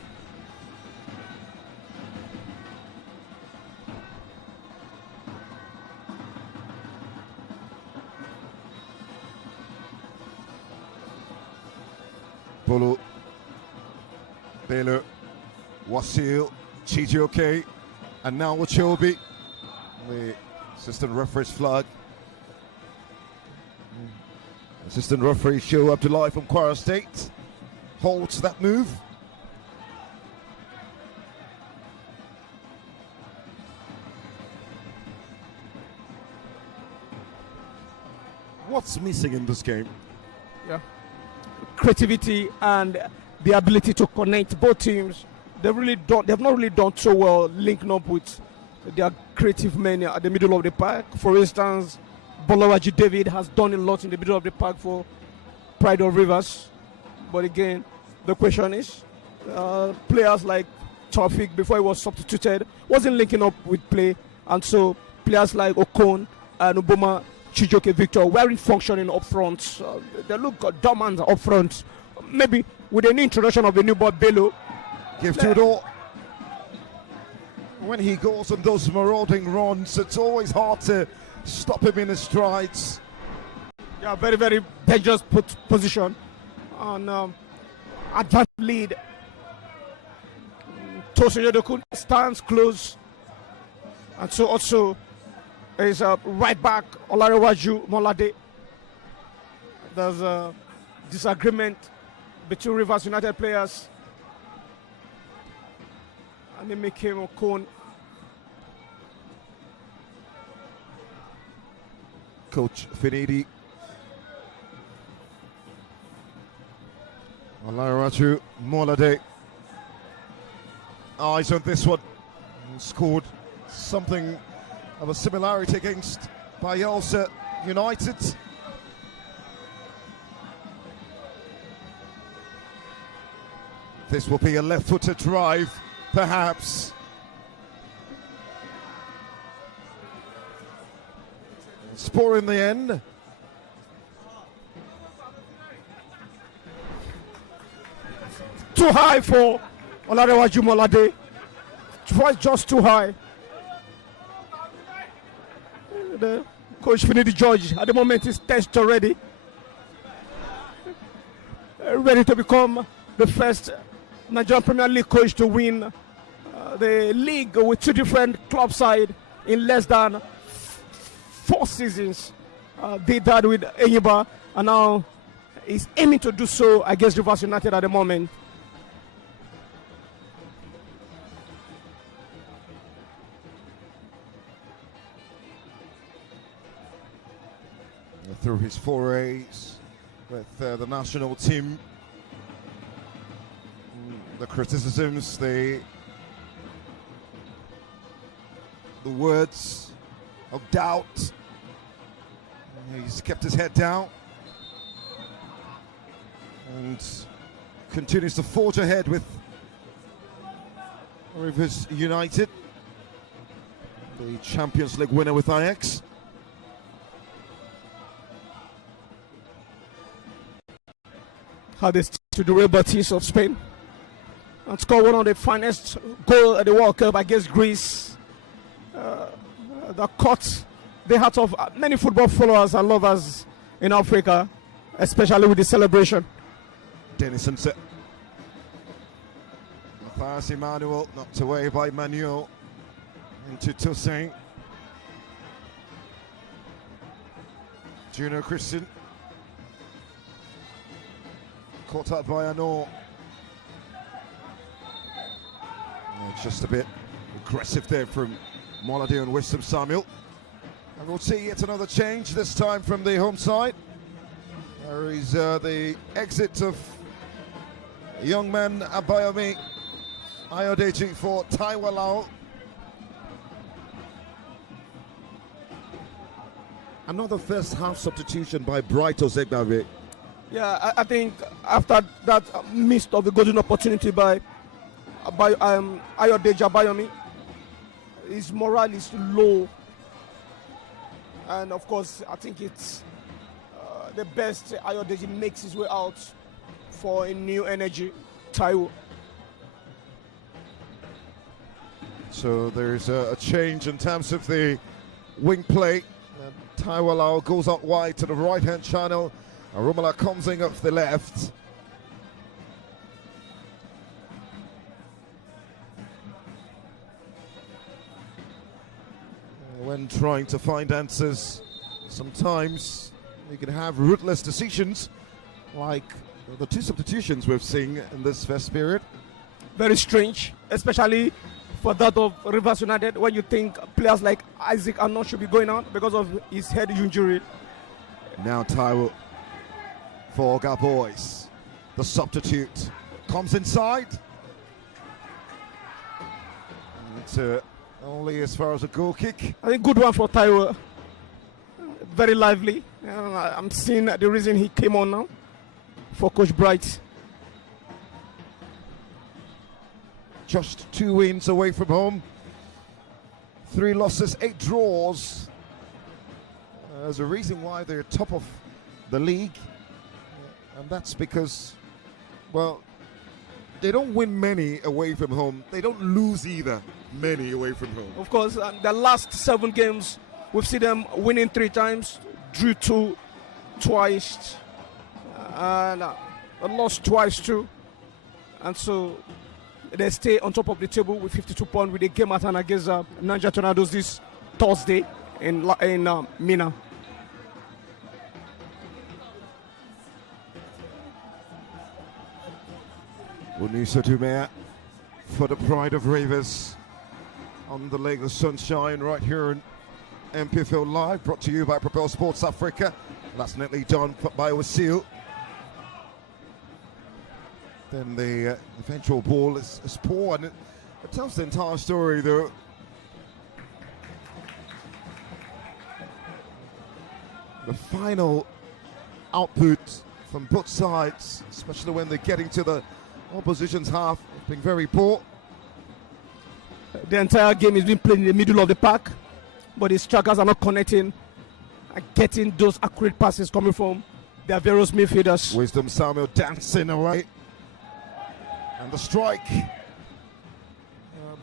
Bolo, Bello, Wasil, Chijioke, and now Wachobi. The assistant referee's flag. Assistant referee Show Abdullahi from Kwara State holds that move. What's missing in this game? Yeah, creativity and the ability to connect both teams. They've not really done so well linking up with their creative men at the middle of the park. For instance, Bolawaji David has done a lot in the middle of the park for Pride of Rivers. But again, the question is, players like Taufik, before he was substituted, wasn't linking up with play. And so players like Okon and Uboma Chijioke Victor weren't functioning up front. They look dormant up front. Maybe with an introduction of a new boy, Bello. Give to it all. When he goes on those marauding runs, it's always hard to stop him in his strides. Yeah, very, very dangerous position on advanced lead. Tosin Yodokun stands close, and so also is right back Olarewaju Molade. There's a disagreement between Rivers United players, and they make him a cone. Coach Finidi. Olarewaju Molade. Eyes on this one. Scored something of a similarity against Bayelsa United. This will be a left-footed drive, perhaps. Spore in the end. Too high for Olarewaju Molade. It was just too high. The coach Finidi George at the moment is test already. Ready to become the first Nigerian Premier League coach to win the league with two different club sides in less than 4 seasons. Did that with Enyiba, and now he's aiming to do so against Rivers United at the moment. Through his forays with the national team, the criticisms, the words of doubt, he's kept his head down and continues to forge ahead with Rivers United, the Champions League winner with Ajax. How they to the Real Betis of Spain and score one of the finest goals at the World Cup against Greece. That caught the heart of many football followers and lovers in Africa, especially with the celebration. Denison set. Matthias Emmanuel knocked away by Manuel into Toussaint. Juno Christian caught up by Anor. Just a bit aggressive there from Molade and Wisdom Samuel. And we'll see yet another change, this time from the home side. There is the exit of young man Abayomi Ayodeji for Taiwo Lau. Another first half substitution by Bright Ozegbave. Yeah, I think after that missed of the golden opportunity by Ayodeji Abayomi, his morale is low. And of course, I think it's the best Ayodeji makes his way out for a new energy, Taiwo. So there's a change in terms of the wing play. Taiwo Lau goes out wide to the right-hand channel. Arumala comes in off the left. When trying to find answers, sometimes you can have ruthless decisions, like the two substitutions we've seen in this first period. Very strange, especially for that of Rivers United, when you think players like Isaac Arnold should be going out because of his head injury. Now Taiwo for Oga Boys. The substitute comes inside. It's only as far as a goal kick. I think good one for Taiwo. Very lively. I'm seeing the reason he came on now for Coach Bright. Just 2 wins away from home. 3 losses, 8 draws. There's a reason why they're top of the league. And that's because, well, they don't win many away from home. They don't lose either many away from home. Of course, the last 7 games, we've seen them winning 3 times, drew 2 twice, and lost twice too. And so they stay on top of the table with 52 points with a game at hand against Niger Tornadoes this Thursday in Mina. Unisa Dumea for the Pride of Rivers on the Lagos Sunshine right here in NPFL Live, brought to you by Propel Sports Africa. Last nightly done by Wasil. Then the eventual ball is poor, and it tells the entire story though. The final output from both sides, especially when they're getting to the opposition's half, has been very poor. The entire game is being played in the middle of the park, but the strikers are not connecting and getting those accurate passes coming from their various midfielders. Wisdom Samuel dancing away. And the strike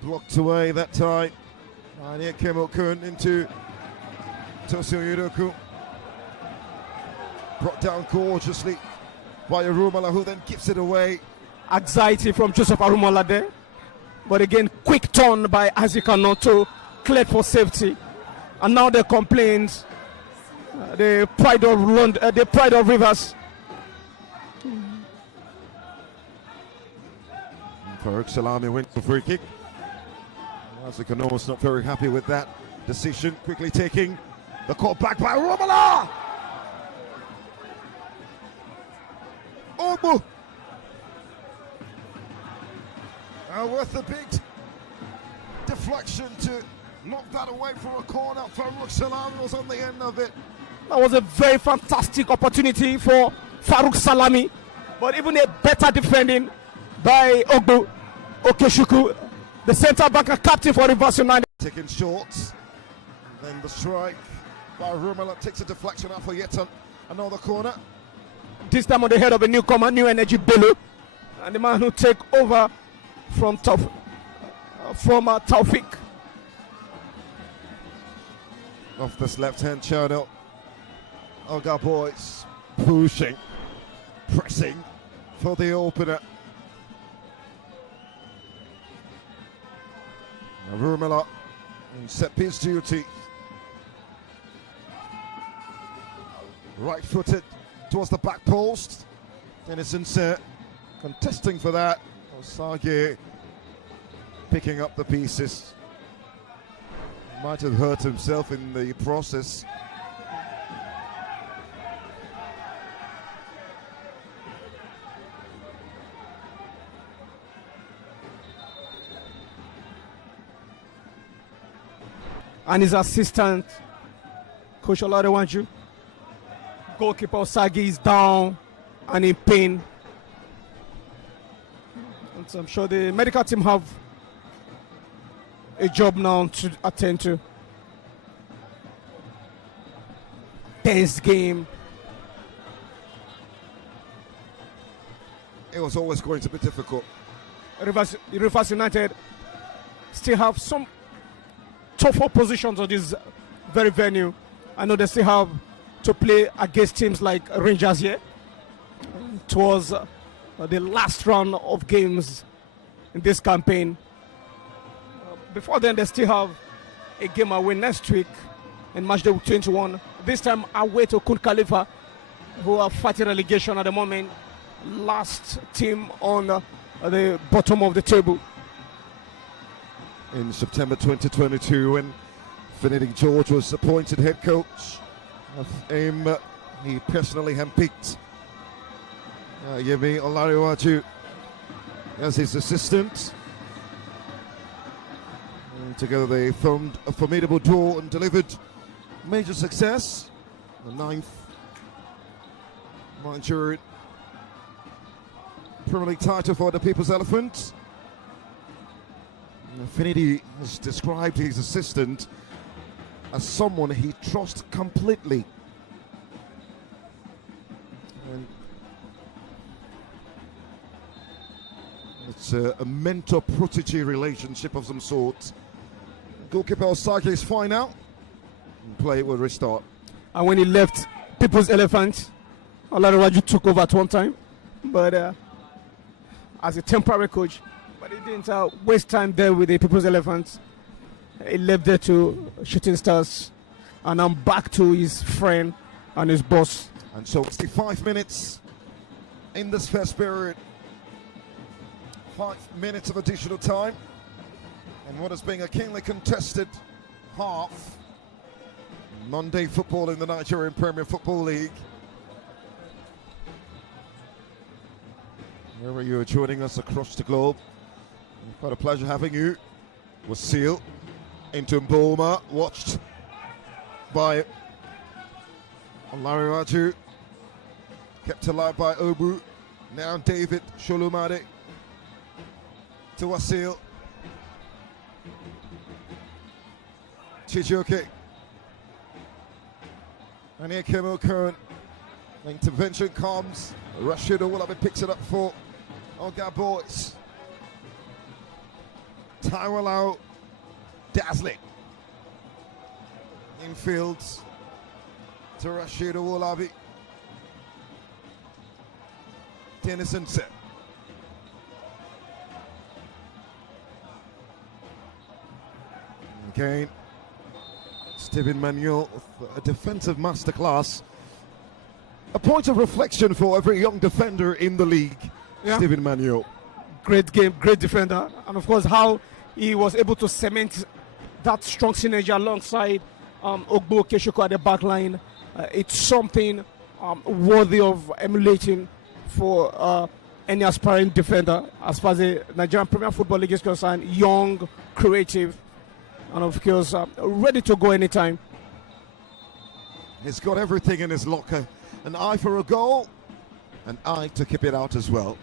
blocked away that time. And here came Okun into Tosio Yudoku. Brought down gorgeously by Arumala, who then gives it away. Anxiety from Joseph Arumala there. But again, quick turn by Isaac Anoto, cleared for safety. And now the complaints, the pride of Rivers. Farouk Salami wins the free kick. Isaac Anoto's not very happy with that decision. Quickly taking the call back by Arumala. Obu. With a big deflection to knock that away for a corner. Farouk Salami was on the end of it. That was a very fantastic opportunity for Farouk Salami, but even a better defending by Ogbu Okeshuku, the centre back and captain for Rivers United. Taking shots, and then the strike by Rumela takes a deflection out for yet another corner. This time on the head of a newcomer, New Energy Bello, and the man who take over from Taufik. Off this left-hand channel, Oga Boys pushing, pressing for the opener. Rumela in set piece duty. Right footed towards the back post. Denison contesting for that. Osage picking up the pieces. Might have hurt himself in the process. And his assistant, Coach Oladewanju. Goalkeeper Osagi is down and in pain. And so I'm sure the medical team have a job now to attend to. Tense game. It was always going to be difficult. Rivers United still have some tougher positions on this very venue. I know they still have to play against teams like Rangers here. It was the last round of games in this campaign. Before then, they still have a game away next week in matchday 21. This time away to Kun Khalifa, who are fighting relegation at the moment. Last team on the bottom of the table. In September 2022, when Finidi George was appointed head coach of AIM, he personally handpicked Yemi Olariwaju as his assistant. And together they formed a formidable duo and delivered major success. The 9th Nigerian Premier League title for the People's Elephant. Finidi has described his assistant as someone he trusts completely. And it's a mentor-protege relationship of some sort. Goalkeeper Osage is fine now. And play will restart. And when he left People's Elephant, Oladewanju took over at one time. But as a temporary coach, but he didn't waste time there with the People's Elephants. He left there to Shooting Stars, and I'm back to his friend and his boss. And so 65 minutes in this first period. 5 minutes of additional time. And what has been a keenly contested half. Monday football in the Nigerian Premier Football League. Wherever you are joining us across the globe, we've got a pleasure having you. Wasil into Mboma, watched by Olariwaju, kept alive by Obu. Now David Sholumade to Wasil. Chijioke. And here Kemo Curran. The intervention comes. Rashid Owolabi picks it up for Oga Boys. Taiwalau dazzling. Infields to Rashid Owolabi. Denison set. Again, Stephen Manuel with a defensive masterclass. A point of reflection for every young defender in the league. Yeah. Stephen Manuel. Great game, great defender. And of course, how he was able to cement that strong synergy alongside Ogbo Keshuko at the back line. It's something worthy of emulating for any aspiring defender as far as the Nigerian Premier Football League is concerned. Young, creative, and of course, ready to go anytime. He's got everything in his locker. An eye for a goal, an eye to keep it out as well.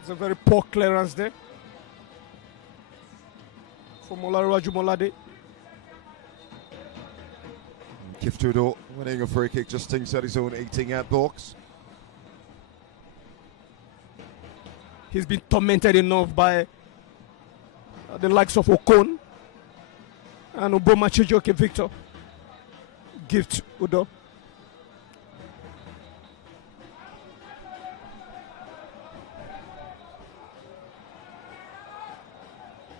It's a very poor clearance there from Olariwaju Molade. Kiftudo winning a free kick just inside his own 18-yard box. He's been tormented enough by the likes of Okon and Oboma Chijoke Victor. Gift Udo.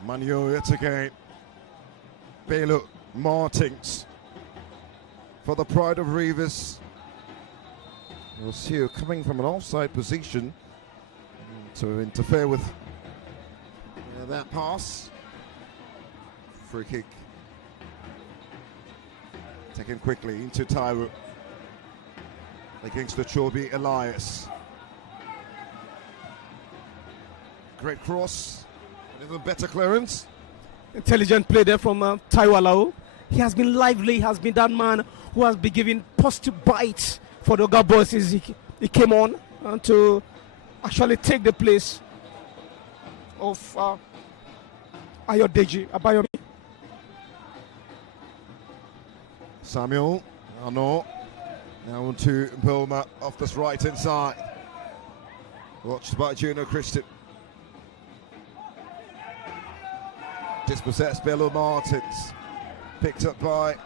Manuel yet again. Belo Martins for the pride of Rivers. We'll see you coming from an offside position to interfere with that pass. Free kick. Taken quickly into Taiwo against the Chobi Elias. Great cross. Even better clearance. Intelligent play there from Taiwo Alao. He has been lively. He has been that man who has been giving positive bites for the Oga boys since he came on and to actually take the place of Ayodeji Abayomi. Samuel Arnaud now to Bilma off this right hand side. Watched by Juno Christian. Dispossessed Belo Martins. Picked up by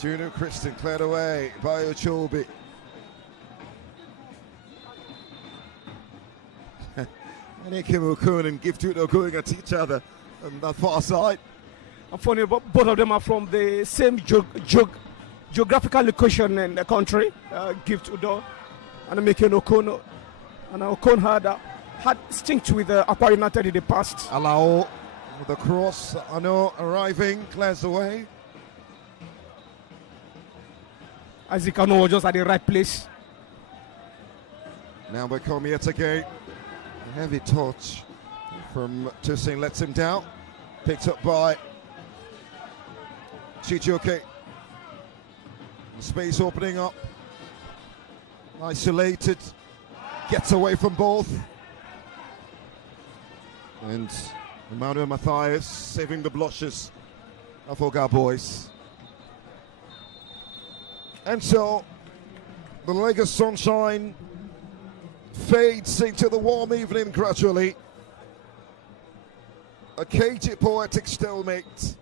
Juno Christian, cleared away by Ochulbi. And Ikem Okun and Gift Udo going at each other on that far side. And funny, both of them are from the same geographical location in the country. Gift Udo and Meken Okun. And Okun had stint with Aqua United in the past. Alao with the cross, Arnaud arriving, clears away. Isaac Arnaud was just at the right place. Now they come yet again. A heavy touch from Toussaint, lets him down. Picked up by Chijoke. Space opening up. Isolated. Gets away from both. And Emmanuel Matthias saving the blushes of Oga boys. And so the Lagos sunshine fades into the warm evening gradually. A cagey poetic stalemate.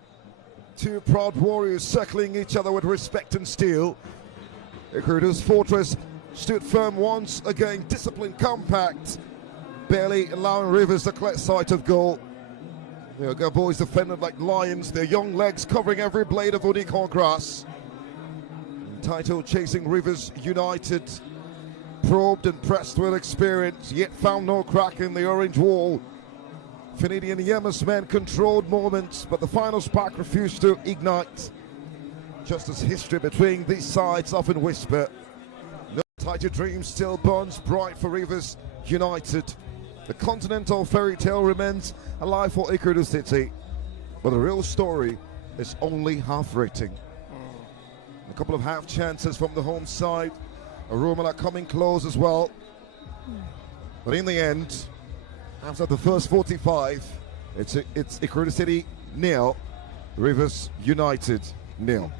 Two proud warriors circling each other with respect and steel. IKORODU's fortress stood firm once again, disciplined, compact, barely allowing Rivers to collect sight of goal. The Oga boys defended like lions, their young legs covering every blade of Unicon grass. Title chasing Rivers United, probed and pressed with experience, yet found no crack in the orange wall. Finidi and Yemas men controlled moments, but the final spark refused to ignite. Just as history between these sides often whisper, no tighter dream still burns bright for Rivers United. The continental fairy tale remains alive for IKORODU City, but the real story is only half written. A couple of half chances from the home side. Arumala coming close as well. But in the end, after the first 45, it's IKORODU City 0, Rivers United 0.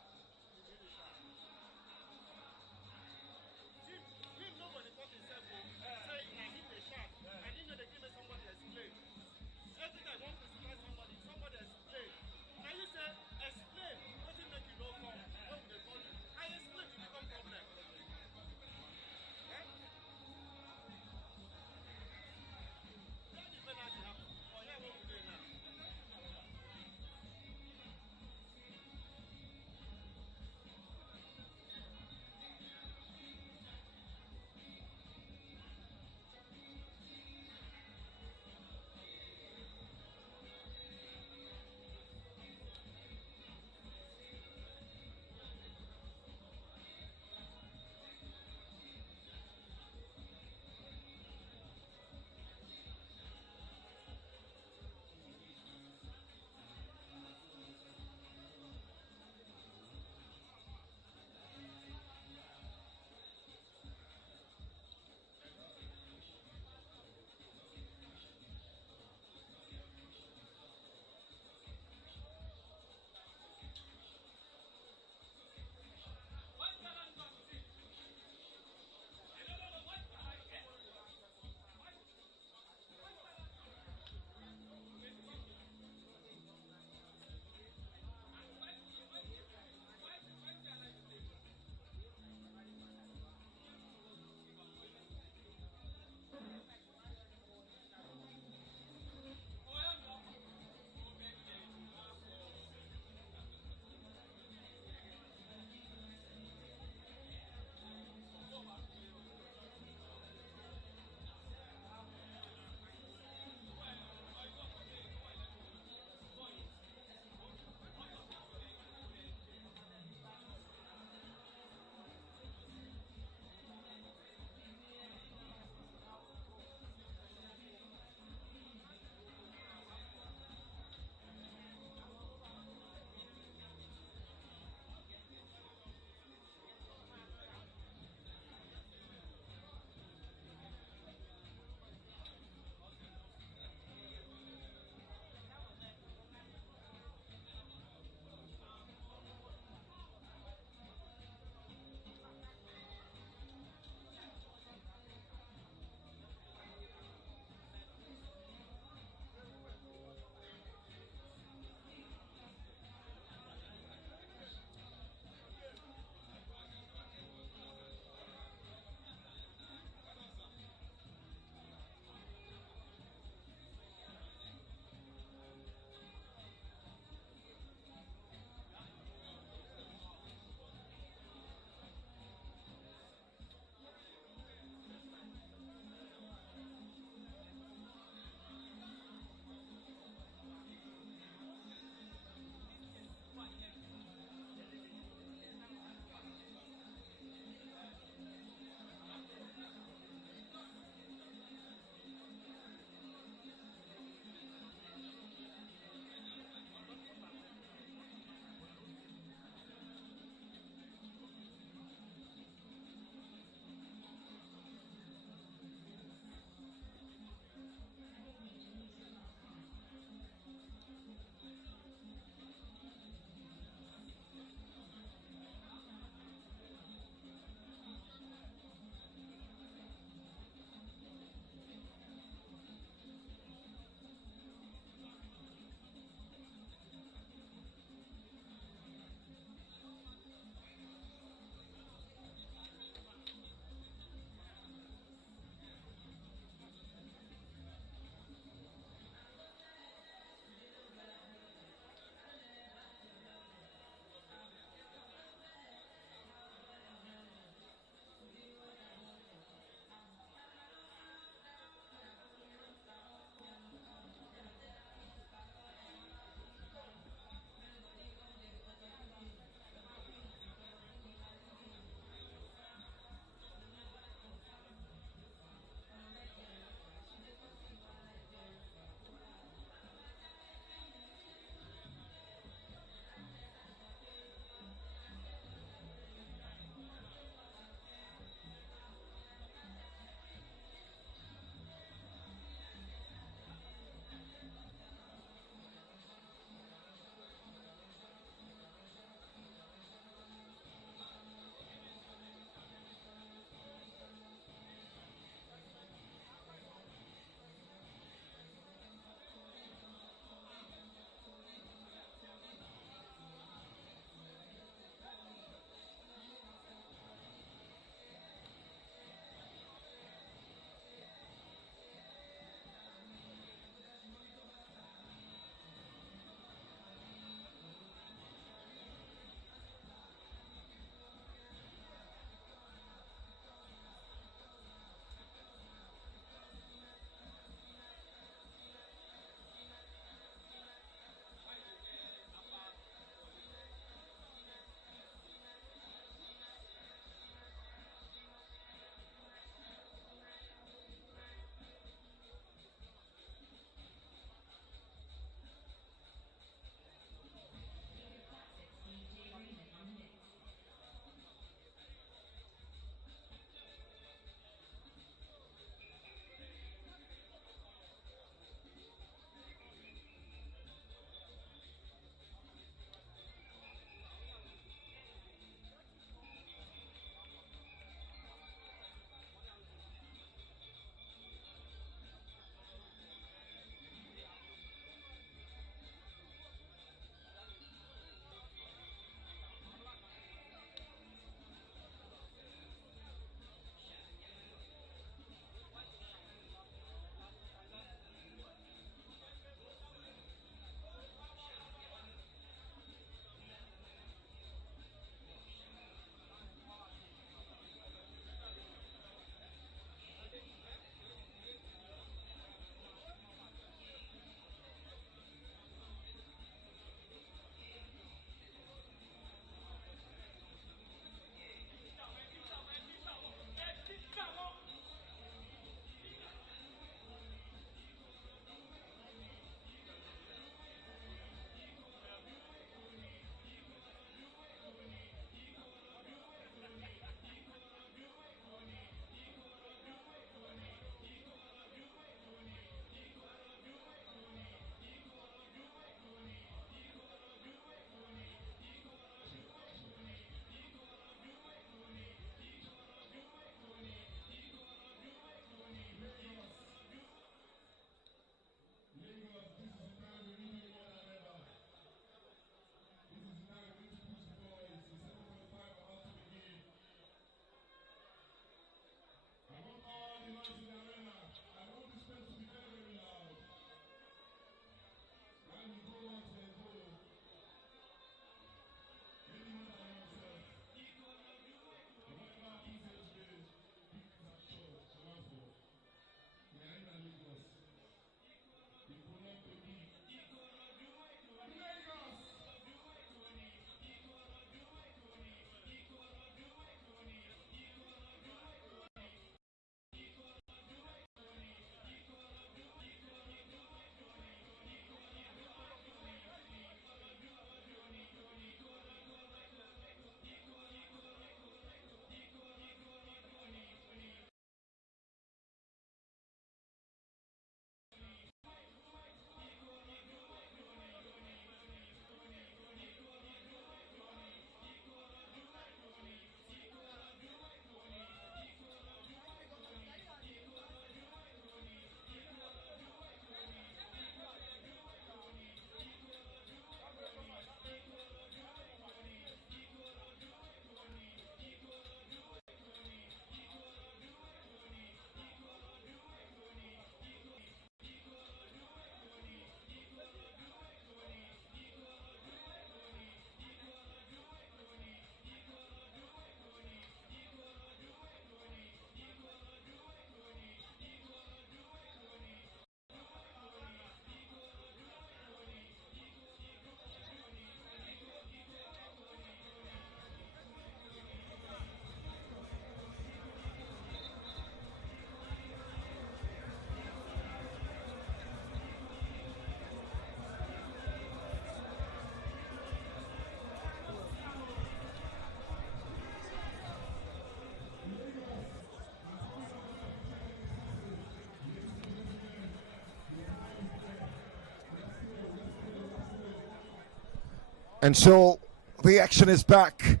And so the action is back.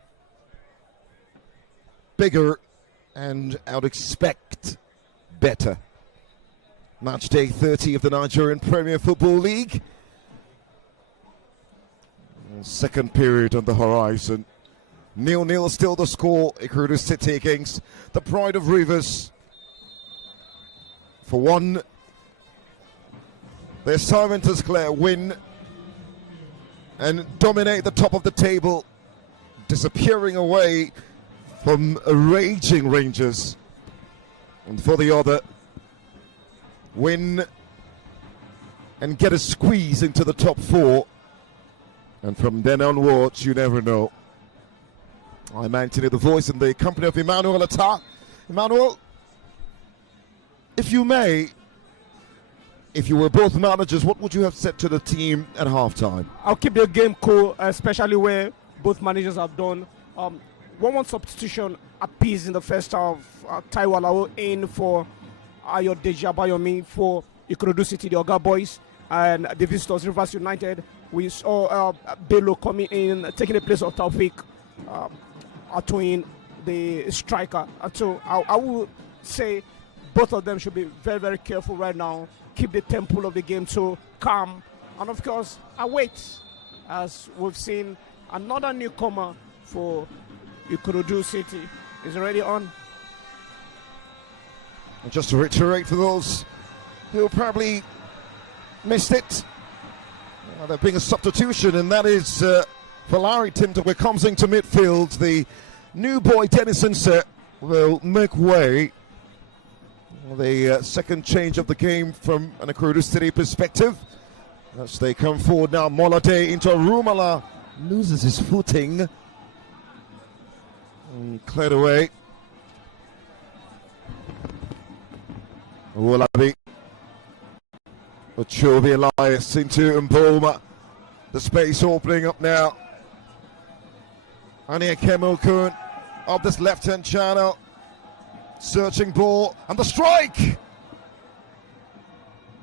Bigger, and I would expect better. Match day 30 of the Nigerian Premier Football League. Second period on the horizon. 0-0 still the score. IKORODU City against the Pride of Rivers. For one, their assignment is clear: win and dominate the top of the table, disappearing away from raging Rangers. And for the other, win and get a squeeze into the top four. And from then onwards, you never know. I'm Anthony, the voice, in the company of Emmanuel Atta. Emmanuel, if you may, if you were both managers, what would you have said to the team at halftime? I'll keep the game cool, especially where both managers have done 1-1 substitution apiece in the first half. Taiwo Alao in for Ayodeji Abayomi for IKORODU City, the Oga Boys, and the visitors, Rivers United. We saw Bello coming in, taking the place of Taufik Atoyin, the striker. So I would say both of them should be very, very careful right now. Keep the tempo of the game so calm. And of course, await, as we've seen, another newcomer for IKORODU City is already on. And just to reiterate for those who probably missed it, there being a substitution, and that is for Larry Timothy comes into midfield. The new boy Dennis Inset will make way. The second change of the game from an IKORODU City perspective. As they come forward now, Molade into Rumala, loses his footing and cleared away. Wolabi, Ochobi Elias into Mboma. The space opening up now. Ania Kemokun up this left-hand channel. Searching ball, and the strike!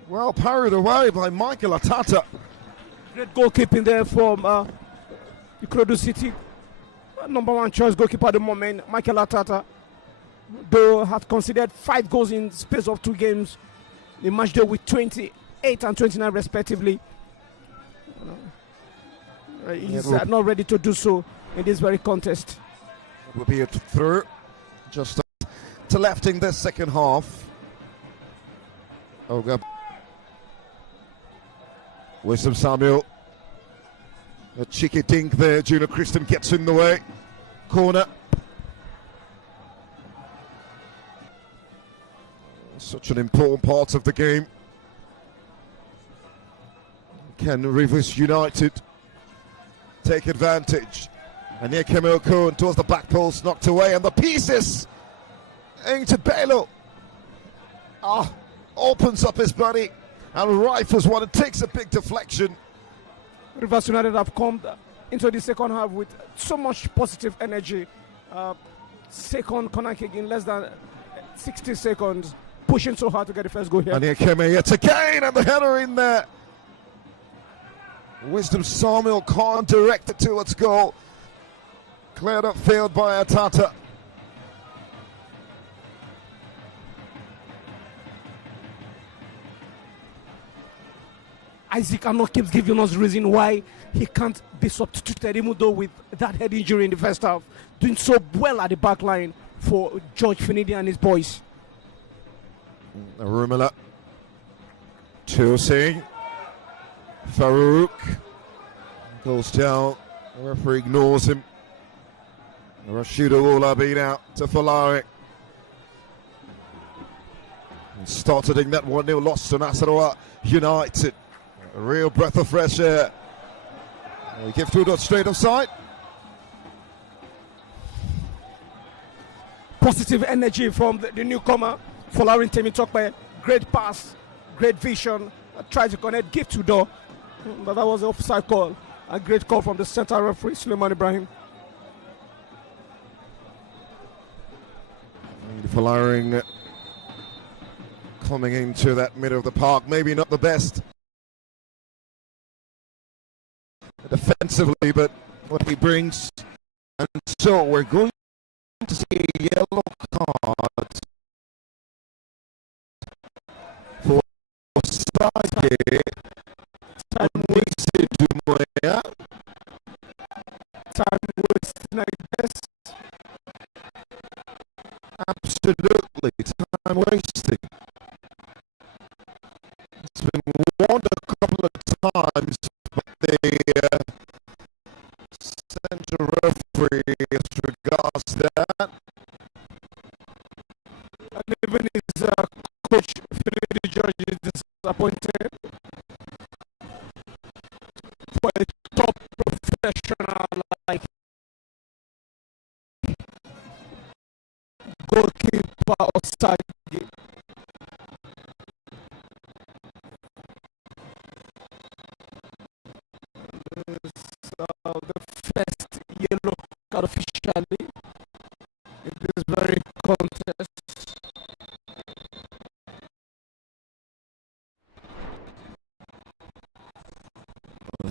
Well parried away by Michael Atata. Great goalkeeping there from IKORODU City. Number one choice goalkeeper at the moment, Michael Atata. Though have considered 5 goals in space of 2 games. The match day with 28 and 29 respectively. He's not ready to do so in this very contest. It will be a through. Just to left in this second half. Oga. Wisdom Samuel. A cheeky dink there. Junior Christian gets in the way. Corner. Such an important part of the game. Can Rivers United take advantage? And here Kemil Cohen towards the back post, knocked away, and the pieces into Bello. Opens up his body and rifles one. It takes a big deflection. Rivers United have come into the second half with so much positive energy. Second corner kick in less than 60 seconds. Pushing so hard to get the first goal here. And here Keme yet again, and the header in there. Wisdom Samuel can't direct it towards goal. Cleared up field by Atata. Isaac Arnold keeps giving us reason why he can't be substituted, even though with that head injury in the first half, doing so well at the back line for George Finidi and his boys. Rumela, Chelsea, Farouk goes down. The referee ignores him. Rashidu Olabi out to Falari. Started in that 1-0 loss to Nasarawa United. A real breath of fresh air. They give 2 dots straight offside. Positive energy from the newcomer, Folarin Temitokpe. Great pass, great vision. Tried to connect, give to door, but that was an offside call. A great call from the center referee, Suleiman Ibrahim. Folarin coming into that middle of the park, maybe not the best defensively, but what he brings. And so we're going to see a yellow card for Sage. Time wasting, I guess. Absolutely, time wasting. It's been warned a couple of times, but the central referee as regards that. And even his coach, Philly George, is disappointed. For a top professional like goalkeeper Osage. The first yellow card officially in this very contest.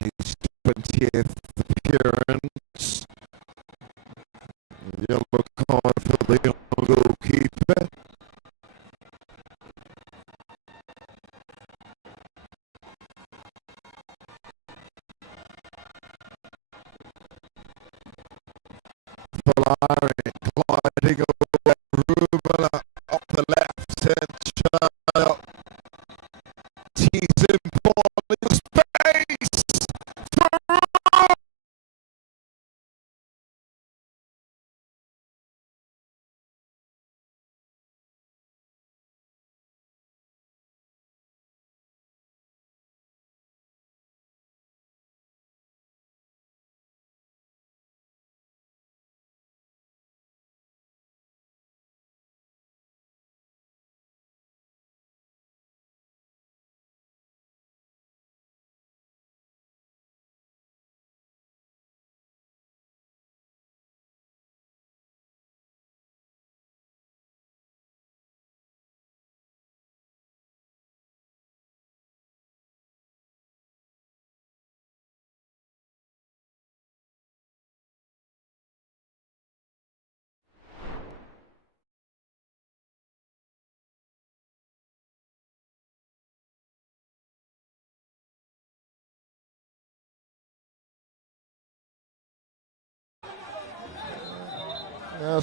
His 20th appearance. Yellow card for the goalkeeper. Gliding away, Rumela up the left-hand side. Teasing ball in space.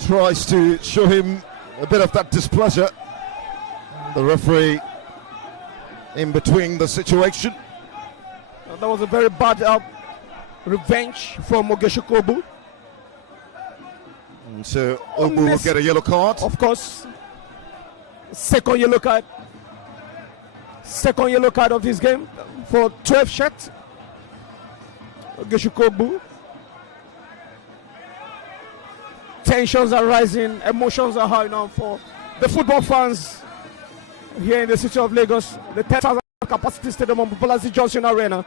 Tries to show him a bit of that displeasure. The referee in between the situation. That was a very bad revenge from Ogeshikobu. So Obu will get a yellow card. Of course. Second yellow card. Second yellow card of this game for 12 shots. Ogeshikobu. Tensions are rising, emotions are high now for the football fans here in the city of Lagos, the 10,000 capacity stadium on Bolaji Johnson Arena.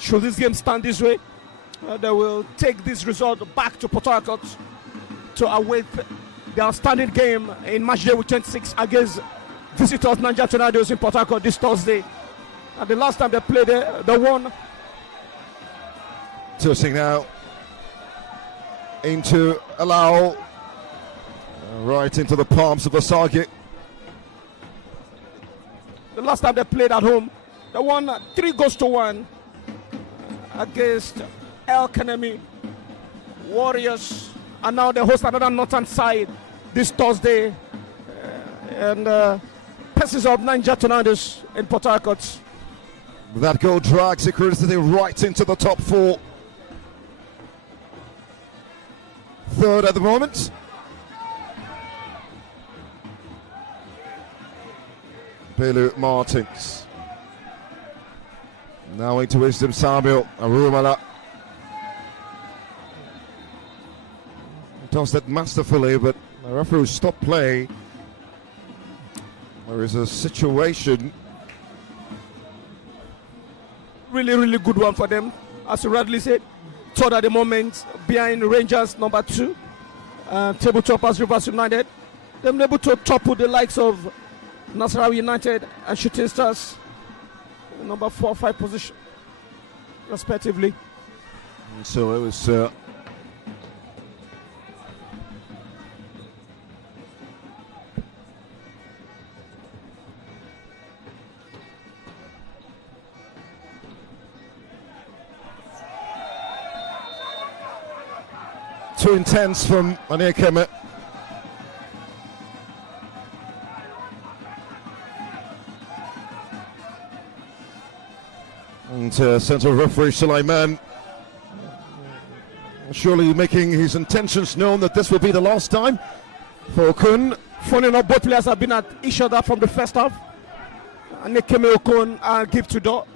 Should this game stand this way, they will take this result back to Port Harcourt to await the outstanding game in match day with 26 against visitors Nigerian Tornadoes in Port Harcourt this Thursday. And the last time they played, they won. Tossing now into Allow, right into the palms of Osage. The last time they played at home, they won 3-1 against El Kanemi Warriors, and now they host another northern side this Thursday, and Pieces of Niger Tornadoes in Port Harcourt. That goal drags IKORODU right into the top four. Third at the moment. Belu Martins. Now into wisdom, Samuel Arumala. Does that masterfully, but the referee stopped play. There is a situation. Really, really good one for them. As you rightly said, third at the moment, behind Rangers number 2, table toppers Rivers United. They're able to topple the likes of Nasarawa United and Shooting Stars, number 4 5 position, respectively. And so it was. Too intense from Aniekeme. And central referee Sulaiman surely making his intentions known that this will be the last time for Okun. Funny enough, both players have been at each other from the first half. Aniekeme Okun and give to Dot.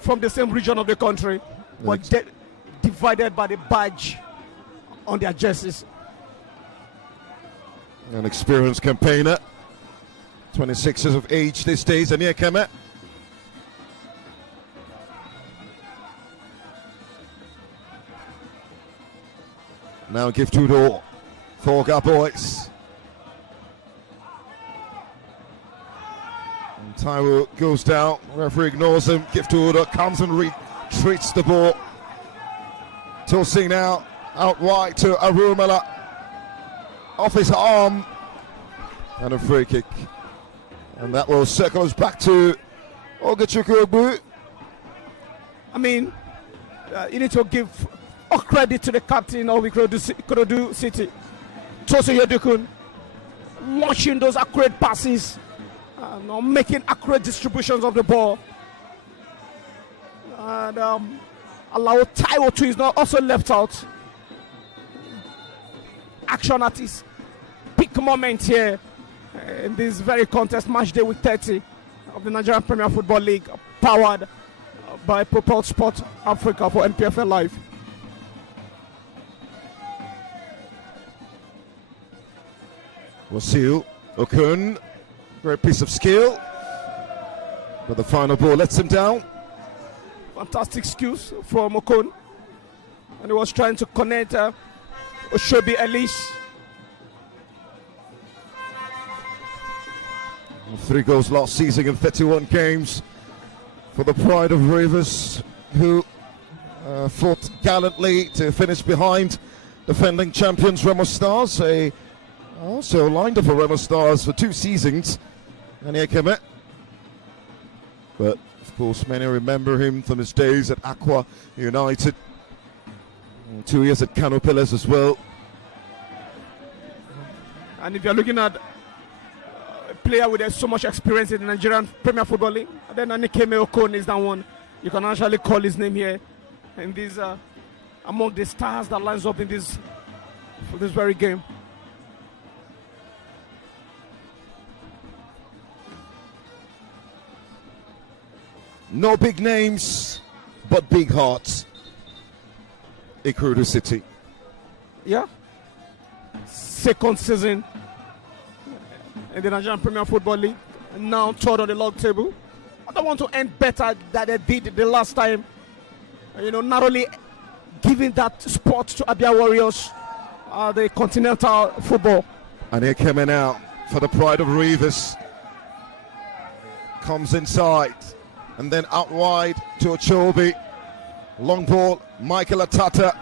From the same region of the country, but divided by the badge on their jerseys. An experienced campaigner, 26 years of age these days, Aniekeme. Now give to Door for Ga Boys. Taiwo goes down, referee ignores him, gift to order, comes and retreats the ball. Tossing now, out wide to Arumala, off his arm, and a free kick. And that will circles back to Ogachukwu. I mean, you need to give all credit to the captain of IKORODU City, Tosin Yedukun, launching those accurate passes. Making accurate distributions of the ball, and allow Taiwo to is not also left out. Action at his peak moment here in this very contest, match day week 30 of the Nigerian Premier Football League, powered by Propel Sport Africa for NPFL Live. Wasil Okun. Great piece of skill, but the final ball lets him down. Fantastic skills from Okun, and he was trying to connect Oshobi Elise. 3 goals last season in 31 games for the Pride of Rivers, who fought gallantly to finish behind defending champions Remo Stars. Also lined up for Remo Stars for 2 seasons. Aniekeme. But of course many remember him from his days at Aqua United, 2 years at Kano Pillars as well. And if you're looking at a player with so much experience in the Nigerian Premier Football League, then Aniekeme Okun is that one. You can actually call his name here in this among the stars that lines up in this for this very game. No big names, but big hearts. IKORODU City. Yeah. Second season in the Nigerian Premier Football League. Now third on the log table. I don't want to end better than they did the last time. You know, not only giving that spot to Abia Warriors, the continental football. And here coming out for the Pride of Rivers. Comes inside. And then out wide to Ochobi. Long ball, Michael Atata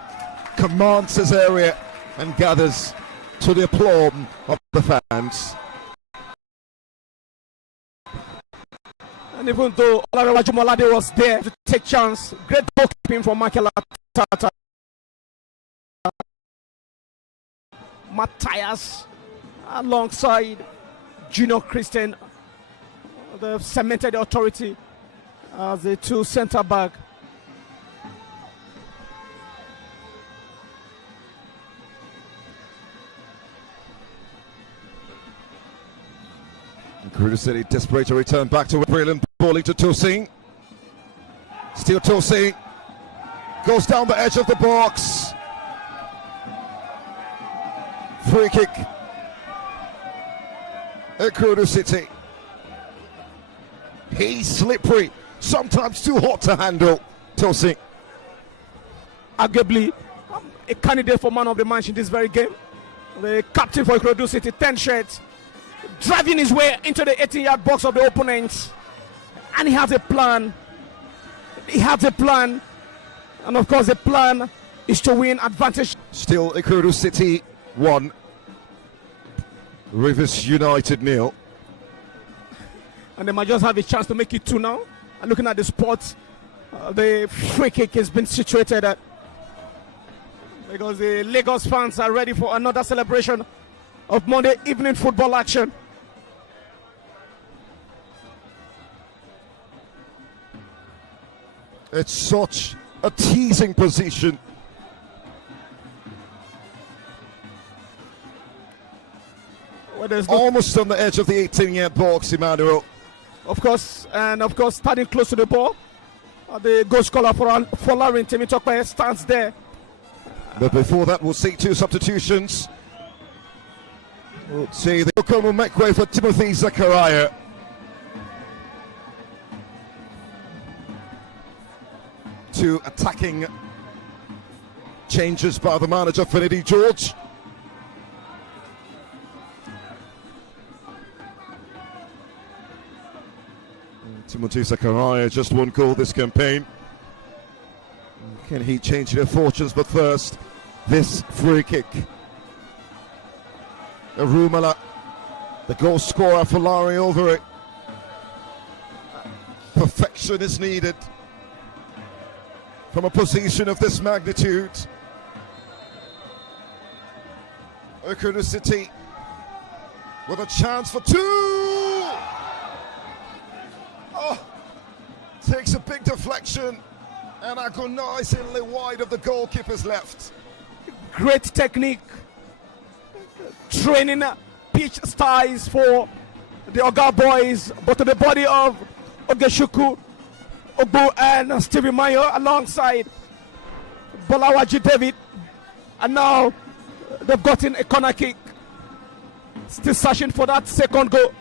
commands his area and gathers to the applause of the fans. And even though Olarewa Jumalade was there to take chance, great goalkeeping from Michael Atata. Matthias alongside Junior Christian, they cemented the authority as the 2 centre back. IKORODU City desperate to return back to brilliant bowling to Tosin. Still Tosin. Goes down the edge of the box. Free kick. IKORODU City. He's slippery. Sometimes too hot to handle. Tosin. Arguably a candidate for man of the match in this very game. The captain for IKORODU City, 10 shirts, driving his way into the 18-yard box of the opponent. And he has a plan. He has a plan. And of course the plan is to win advantage. Still IKORODU City 1. Rivers United 0. And they might just have a chance to make it 2 now. And looking at the spot, the free kick has been situated at, because the Lagos fans are ready for another celebration of Monday evening football action. It's such a teasing position. Well, there's almost on the edge of the 18-yard box, Emmanuel. Of course, standing close to the ball, the goal scorer for Lauren Temitope stands there. But before that, we'll see 2 substitutions. We'll see the Okomo will make way for Timothy Zachariah. Two attacking changes by the manager, Finidi George. Timothy Zachariah, just 1 goal this campaign. Can he change their fortunes? But first, this free kick. Arumala, the goal scorer for Larry over it. Perfection is needed from a position of this magnitude. IKORODU City with a chance for 2. Oh, takes a big deflection and agonizingly wide of the goalkeeper's left. Great technique, training pitch styles for the Oga boys, but to the body of Ogeshuku, Ogbu and Stevie Mayo alongside Bolawaji David. And now they've gotten a corner kick. Still searching for that second goal.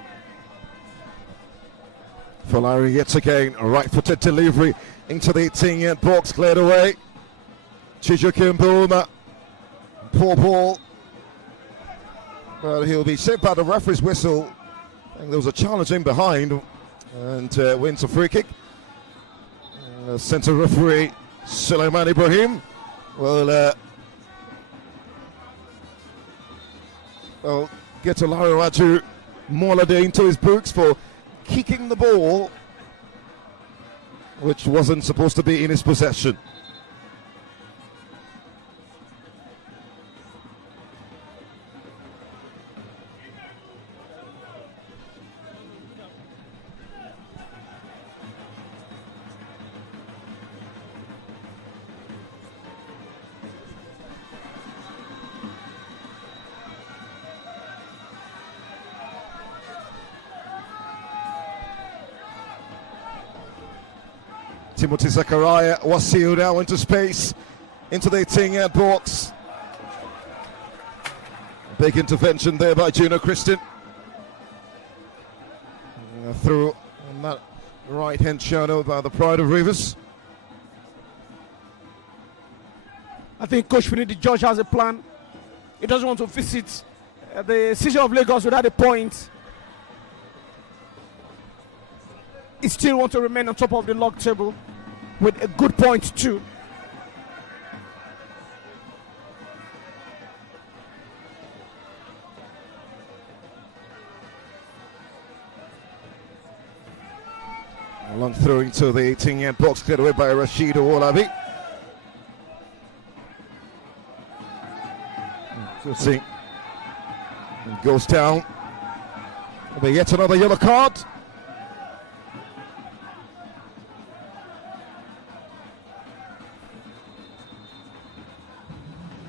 For Larry yet again, a right-footed delivery into the 18-yard box, cleared away. Chijoke Mboma, poor ball. But he'll be saved by the referee's whistle. And there was a challenge in behind, and wins a free kick. Centre referee Suleiman Ibrahim will get Olarawaju Molade into his books for kicking the ball, which wasn't supposed to be in his possession. Timothy Zachariah was sealed now into space, into the 18-yard box. Big intervention there by Juno Christian. Through on that right-hand shadow by the Pride of Rivers. I think Coach Finidi George has a plan. He doesn't want to visit the city of Lagos without a point. He still wants to remain on top of the log table with a good point too. Long throw into the 18-yard box, cleared away by Rashid Owolabi. See, goes down. There'll be yet another yellow card.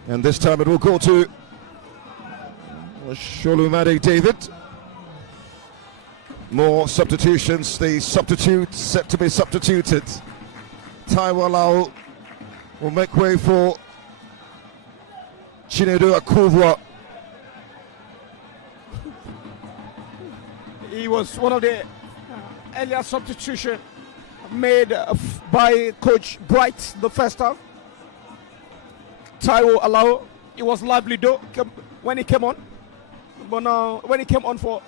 And this time it will go to Sholumade David. More substitutions. The substitute set to be substituted. Taiwo Alao will make way for Chinedu Akuvwa. He was one of the earlier substitution made by Coach Bright the first half. Taiwo Alao, it was lively though when he came on. But now, when he came on for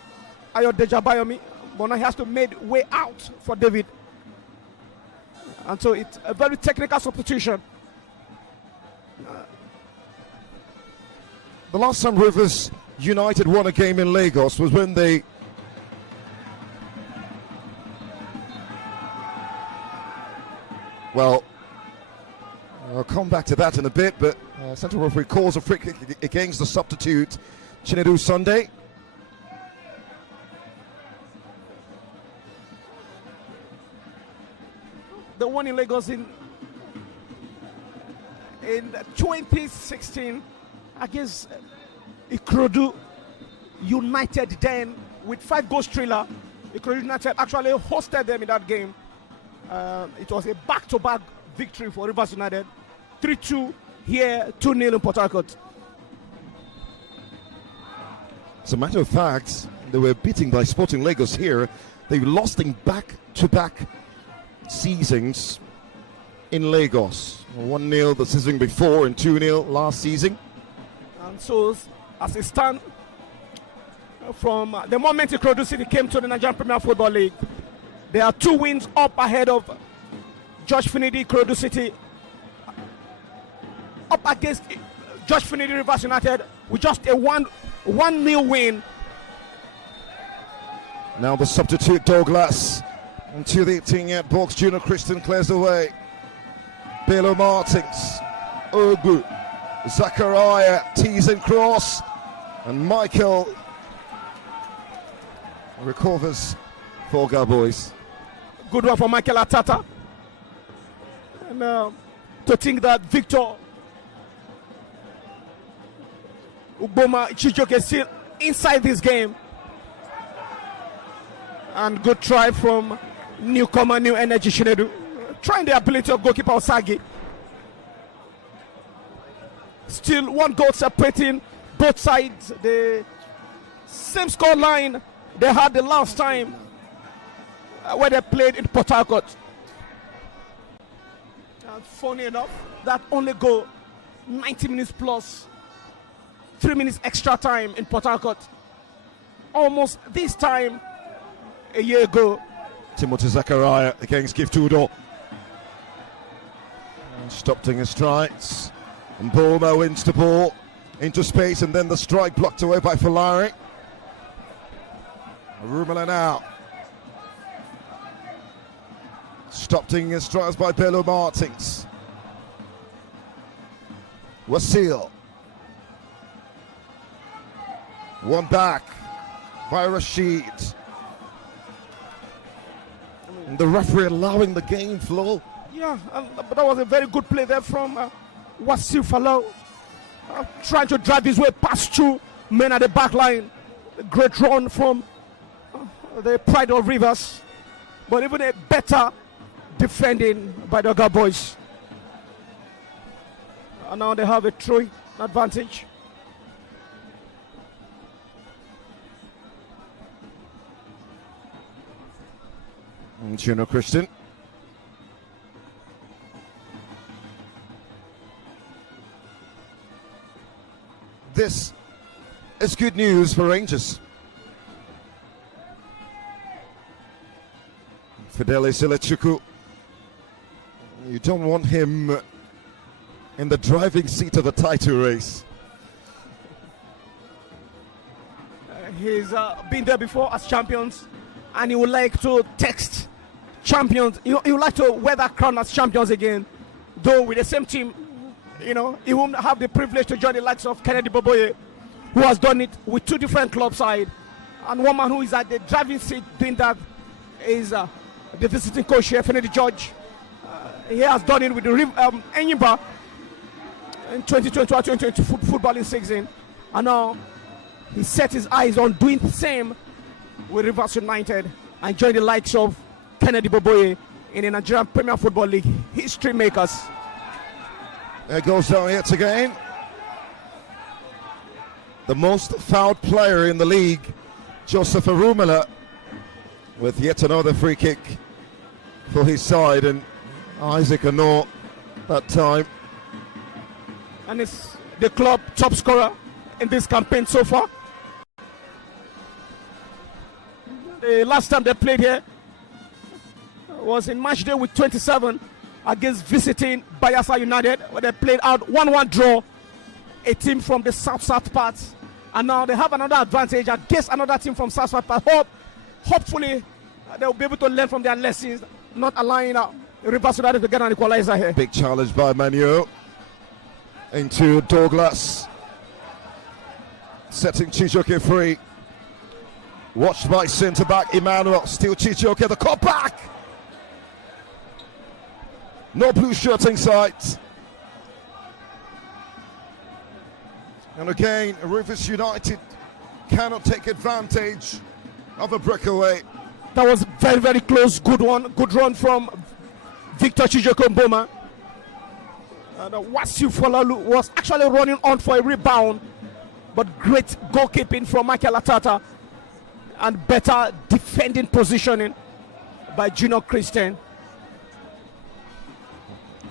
Ayodeji Abayomi, but now he has to make way out for David. And so it's a very technical substitution. The last time Rivers United won a game in Lagos was when they well, I'll come back to that in a bit, but central referee calls a free kick against the substitute Chinedu Sunday. The one in Lagos in 2016 against IKORODU United, then with 5 goals thriller. IKORODU United actually hosted them in that game. It was a back-to-back victory for Rivers United. 3-2 here, 2-0 in Port Harcourt. As a matter of fact, they were beaten by Sporting Lagos here. They lost in back-to-back seasons in Lagos. 1-0 the season before and 2-0 last season. And so, as it stands, from the moment IKORODU City came to the Nigerian Premier Football League, there are 2 wins up ahead of George Finidi IKORODU City, up against George Finidi Rivers United with just a 1-0 win. Now the substitute Douglas into the 18-yard box. Junior Christian clears away. Bello Martins, Ogu, Zachariah, tees and cross, and Michael recovers for Ga Boys. Good one for Michael Atata. And to think that Victor Uboma Chijoke is still inside this game. And good try from newcomer, New Energy Chinedu. Trying the ability of goalkeeper Osagi. Still 1 goal separating both sides. The same score line they had the last time where they played in Port Harcourt. And funny enough, that only goal 90 minutes plus 3 minutes extra time in Port Harcourt. Almost this time a year ago. Timothy Zachariah against Giftudo. Stopped in his strides. And Bulma wins the ball into space, and then the strike blocked away by Falari. Rumela now. Stopped in his strides by Bello Martins. Wasil. One back by Rashid. And the referee allowing the game flow. Yeah, but that was a very good play there from Wasil Falau. Trying to drive his way past 2 men at the back line. A great run from the Pride of Rivers. But even a better defending by the Ga Boys. And now they have a throwing advantage. Junior Christian. This is good news for Rangers. Fidele Selechuku, you don't want him in the driving seat of a title race. He's been there before as champions, and he would like to text champions. He would like to wear that crown as champions again, though with the same team. You know, he won't have the privilege to join the likes of Kennedy Boboye, who has done it with 2 different club sides. And one man who is at the driving seat doing that is the visiting coach here, Kennedy George. He has done it with the Enyimba in 2021-2022 footballing season. And now he set his eyes on doing the same with Rivers United and join the likes of Kennedy Boboye in the Nigerian Premier Football League history makers. There goes down yet again. The most fouled player in the league, Joseph Arumala, with yet another free kick for his side, and Isaac Anor that time. And it's the club top scorer in this campaign so far. The last time they played here was in match day with 27 against visiting Bayelsa United, where they played out 1-1 draw, a team from the south part, and now they have another advantage against another team from south part. Hopefully they'll be able to learn from their lessons, not allowing Rivers United to get an equalizer here. Big challenge by Manu into Douglas, setting Chijoke free. Watched by centre back Emmanuel, still Chijoke, the cut back. No blue shirt inside. And again, Rivers United cannot take advantage of a breakaway. That was very, very close. Good one. Good run from Victor Chijoke Mboma. And Wasiu Folalu was actually running on for a rebound, but great goalkeeping from Michael Atata and better defending positioning by Gino Christian.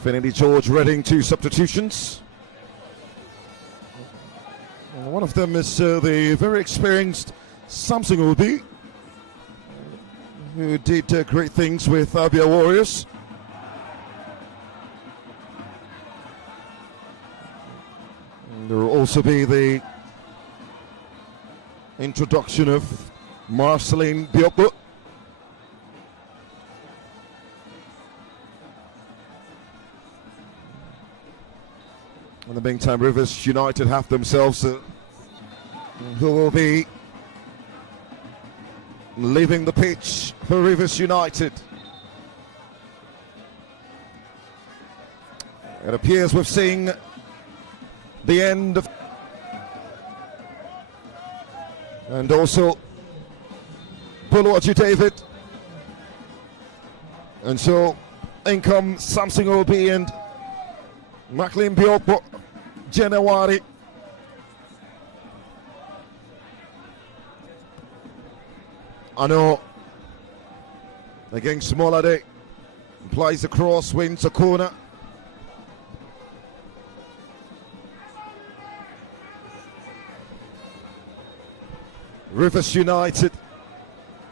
Finidi George Reading, 2 substitutions. One of them is the very experienced Samson Obi, who did great things with Abia Warriors. And there will also be the introduction of Marceline Biokbo. In the meantime, Rivers United have themselves who will be leaving the pitch for Rivers United. It appears we've seen the end of, and also Buluwaju David, and so in come Samson Obi and Maclean Biokbo January. Ano against Molade, plays the cross, wins the corner. Rivers United,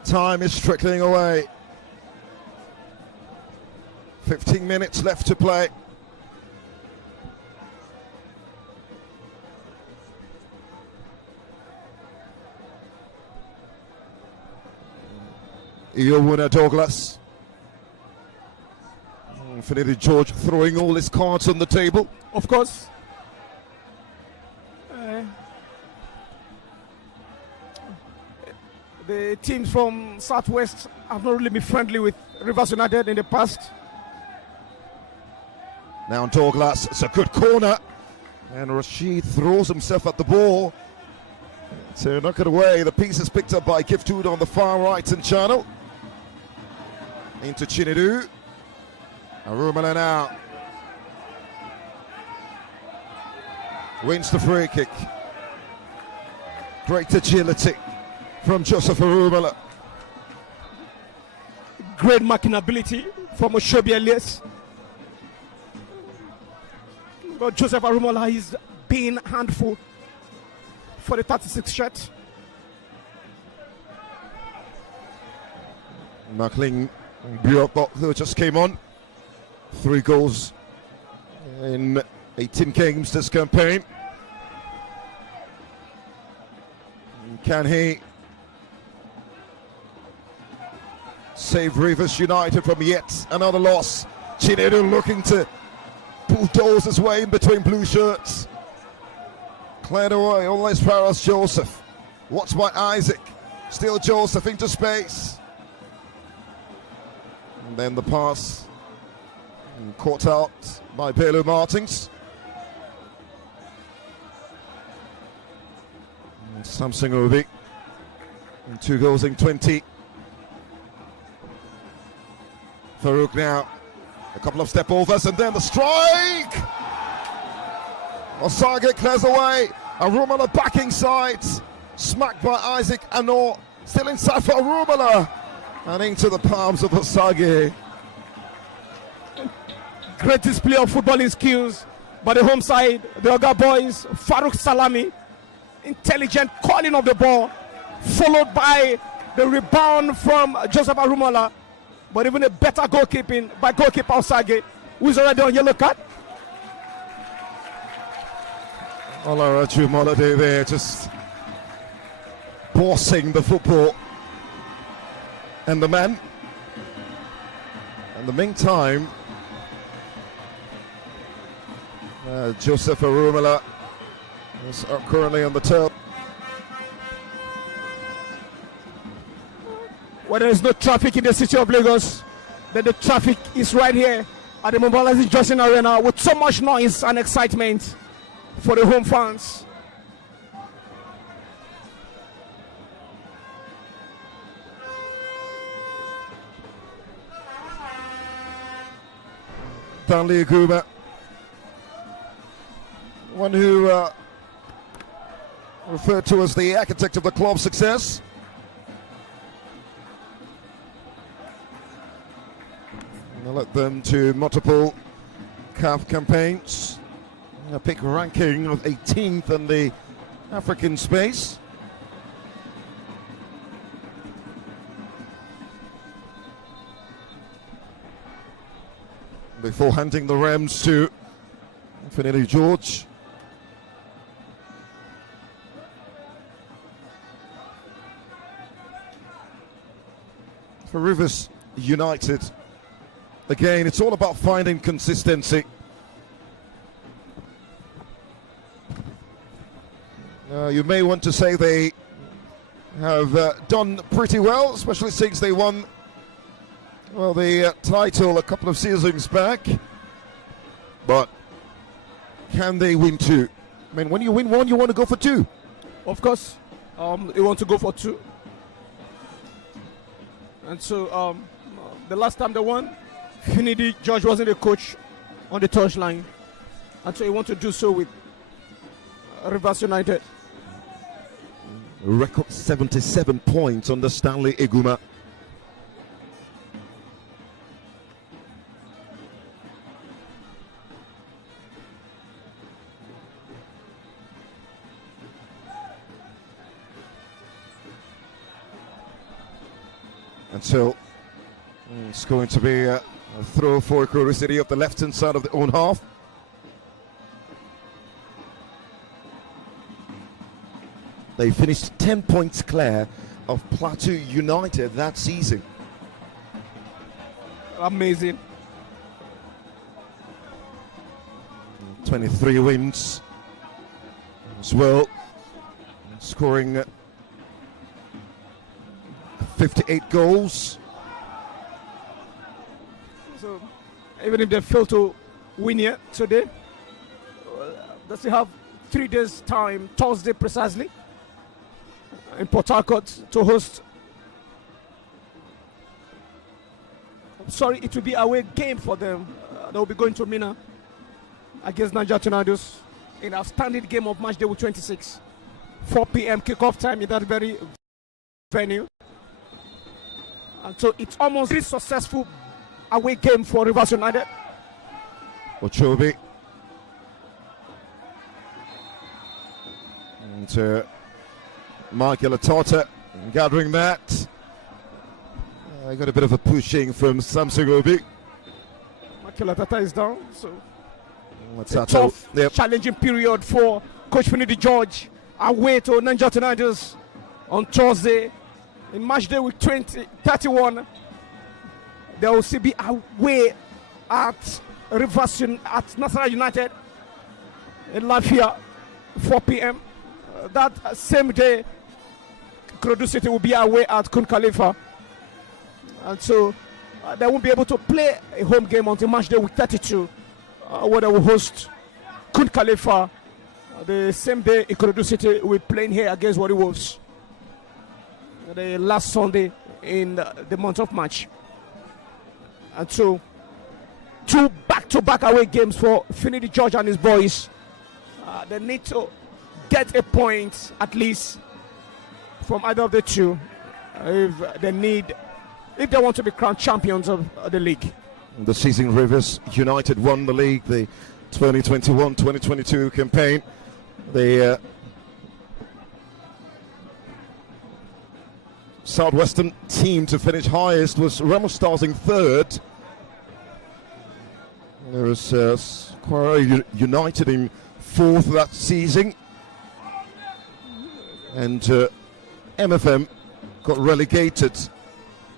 time is trickling away. 15 minutes left to play. Iowuna Douglas. Finidi George throwing all his cards on the table. Of course. The teams from Southwest have not really been friendly with Rivers United in the past. Now Douglas, it's a good corner. And Rashid throws himself at the ball to knock it away. The piece is picked up by Giftud on the far right and channel. Into Chinedu. Arumala now wins the free kick. Great agility from Joseph Arumala. Great marking ability from Oshobi Elias. But Joseph Arumala is being handful for the 36 shirt. Maclean Biokbo, who just came on. 3 goals in 18 games this campaign. Can he save Rivers United from yet another loss? Chinedu looking to bulldoze his way in between blue shirts. Cleared away, always Paros Joseph. Watched by Isaac. Still Joseph into space. And then the pass caught out by Belu Martins. Samson Obi. And 2 goals in 20. Farouk now. A couple of step overs and then the strike! Osage clears away. Arumala backing sides. Smacked by Isaac Anor. Still inside for Arumala. And into the palms of Osage. Great display of footballing skills by the home side. The Oga boys, Farouk Salami. Intelligent calling of the ball. Followed by the rebound from Joseph Arumala. But even a better goalkeeping by goalkeeper Osage, who's already on yellow card. Olaraju Molade there, just bossing the football. And the man. In the meantime, Joseph Arumala is currently on the tail. When there is no traffic in the city of Lagos, then the traffic is right here at the Mobilize Johnson Arena with so much noise and excitement for the home fans. Stanley Aguma, one who referred to as the architect of the club's success. Led them to multiple CAF campaigns. A pick ranking of 18th in the African space. Before handing the Rams to Finidi George. For Rivers United, again, it's all about finding consistency. You may want to say they have done pretty well, especially since they won the title a couple of seasons back. But can they win 2? I mean, when you win 1, you want to go for 2. Of course, you want to go for 2. And so the last time they won, Finidi George wasn't a coach on the touchline, and so he wants to do so with Rivers United. Record 77 points under Stanley Aguma. And so it's going to be a throw for IKORODU City up the left-hand side of the own half. They finished 10 points clear of Plateau United that season. Amazing. 23 wins as well, scoring 58 goals. So even if they fail to win here today, they still have 3 days time, Thursday precisely, in Port Harcourt to host. Sorry, it will be a away game for them. They will be going to Mina against Nigeria Tornadoes in a standard game of match day with 26. 4 p.m. kickoff time in that very venue. And so it's almost a successful away game for Rivers United. Ochobi. And Michael Atota gathering that. I got a bit of a pushing from Samson Obi. Michael Atota is down, so That's a tough, challenging period for Coach Finidi George away to Nigeria Tornadoes on Thursday in match day week 31. They will still be away at Rivers at Nassau United in Lafia, 4 p.m. That same day, IKORODU City will be away at Kun Khalifa, and so they won't be able to play a home game until match day week 32, where they will host Kun Khalifa. The same day IKORODU City will be playing here against Warri Wolves. the last Sunday in the month of March. And two back-to-back away games for Finidi George and his boys. They need to get a point at least from either of the two if they want to be crowned champions of the league. The season Rivers United won the league, the 2021-2022 campaign. The Southwestern team to finish highest was Remo Stars in third. There was Quara United in fourth that season. And MFM got relegated,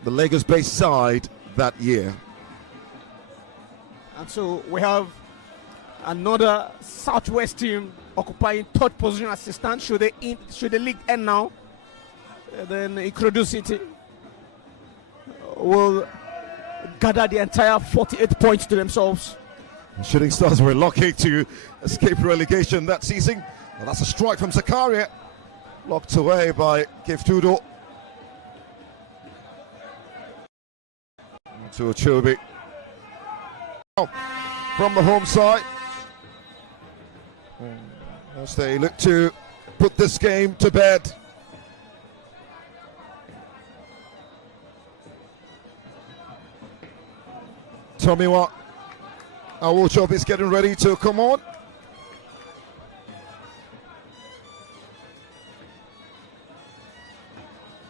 the Lagos-based side, that year. And so we have another Southwest team occupying third position as it stands. Should the league end now, then IKORODU City will gather the entire 48 points to themselves. Shooting Stars were lucky to escape relegation that season. Well, that's a strike from Zakaria, locked away by Giftudo. To Ochobi. From the home side, as they look to put this game to bed. Tomiwa Awochob is getting ready to come on.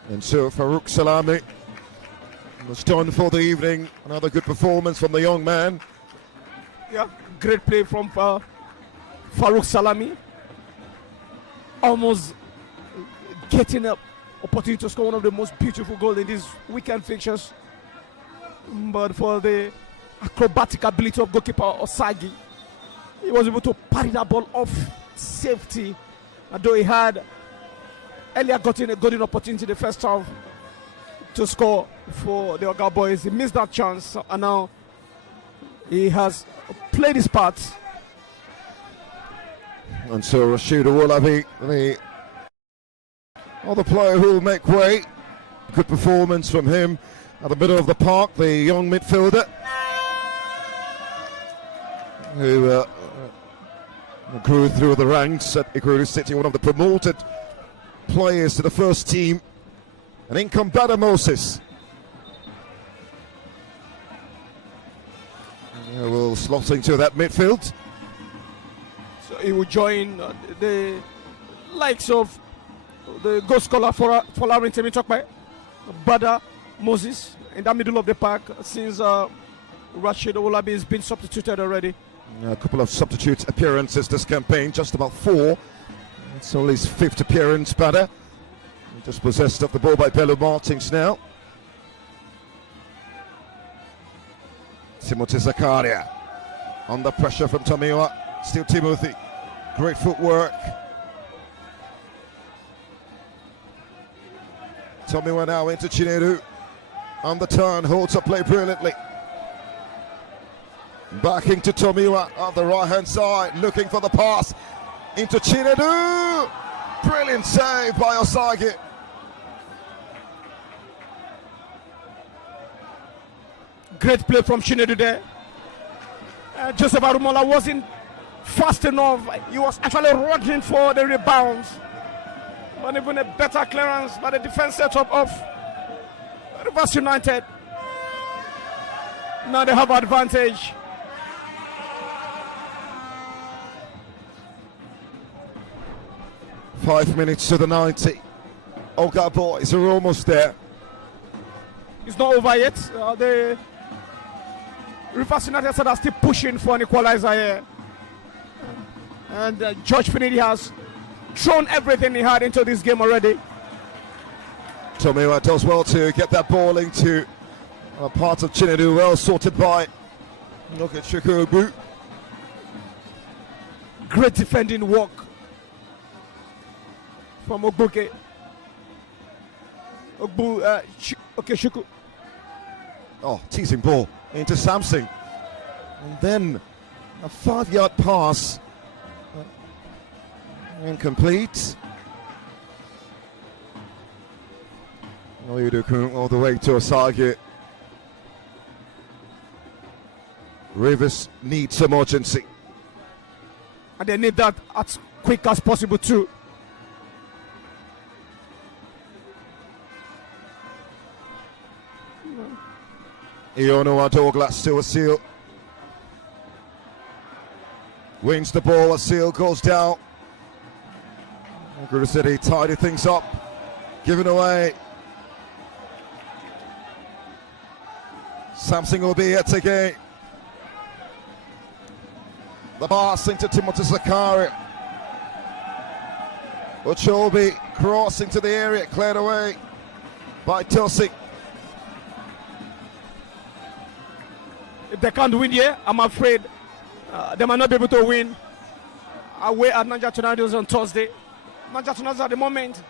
And so Farouk Salami was done for the evening. Another good performance from the young man. Yeah, great play from Farouk Salami. Almost getting an opportunity to score one of the most beautiful goals in these weekend fixtures. But for the acrobatic ability of goalkeeper Osagi, he was able to parry that ball off safety. Although he had earlier gotten a golden opportunity in the first half to score for the Oga Boys, he missed that chance, and now he has played his part. And so Rashid Owolabi, the other player who will make way. Good performance from him at the middle of the park, the young midfielder who grew through the ranks at IKORODU City, one of the promoted players to the first team. And in come Bada Moses. Will slot into that midfield. So he will join the likes of the goal scorer for Lauren Temitokpe, Bada Moses in the middle of the park, since Rashid Owolabi has been substituted already. A couple of substitute appearances this campaign, just about 4. It's only his 5th appearance, Bada. Just possessed of the ball by Bello Martins now. Timothy Zakaria under pressure from Tomiwa. Still Timothy. Great footwork. Tomiwa now into Chinedu. On the turn, holds up play brilliantly. Backing to Tomiwa on the right hand side, looking for the pass into Chinedu. Brilliant save by Osagi. Great play from Chinedu there. Joseph Arumola wasn't fast enough. He was actually running for the rebounds. But even a better clearance by the defense setup of Rivers United. Now they have advantage. Five minutes to the 90. Oga Boys are almost there. It's not over yet. The Rivers United side are still pushing for an equalizer here. And George Finidi has thrown everything he had into this game already. Tomiwa does well to get that ball into part of Chinedu, well sorted by Chikobu. Great defending work from Ogbuke. Shuku. Oh, teasing ball into Samson. And then a 5-yard pass. Incomplete. Oyedokun all the way to Osage. Rivers need some urgency. And they need that as quick as possible too. Iono Douglas to Asil. Wins the ball, Asil goes down. Guru City tidy things up. Given away. Something will be yet again. The pass into Timothy Zakari. Ochobi crossing to the area, cleared away by Tosi. If they can't win here, I'm afraid they might not be able to win away at Niger Tornadoes on Thursday. Niger Tornadoes at the moment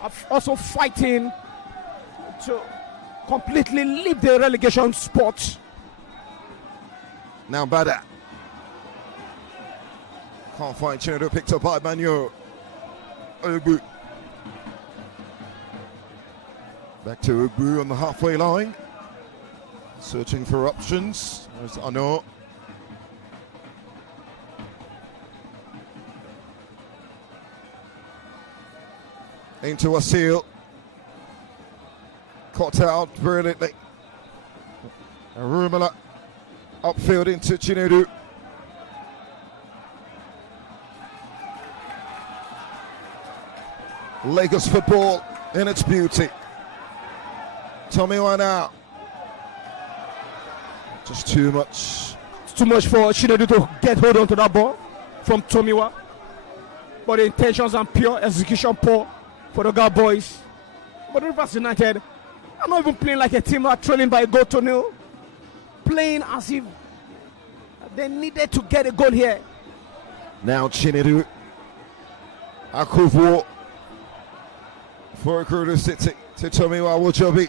are also fighting to completely leave the relegation spot. Now Bada. Can't find Chinedu, picked up by Manu. Ogbu. Back to Ogbu on the halfway line. Searching for options. There's Ano. Into Asil. Caught out brilliantly. Rumala upfield into Chinedu. Lagos football in its beauty. Tomiwa now. Just too much. It's too much for Chinedu to get hold on to that ball from Tomiwa. But the intentions and pure execution poor for the Ghana boys. But Rivers United are not even playing like a team that are trailing by a goal to nil. Playing as if they needed to get a goal here. Now Chinedu. Akuvo. For IKORODU City to Tomiwa Wojobi.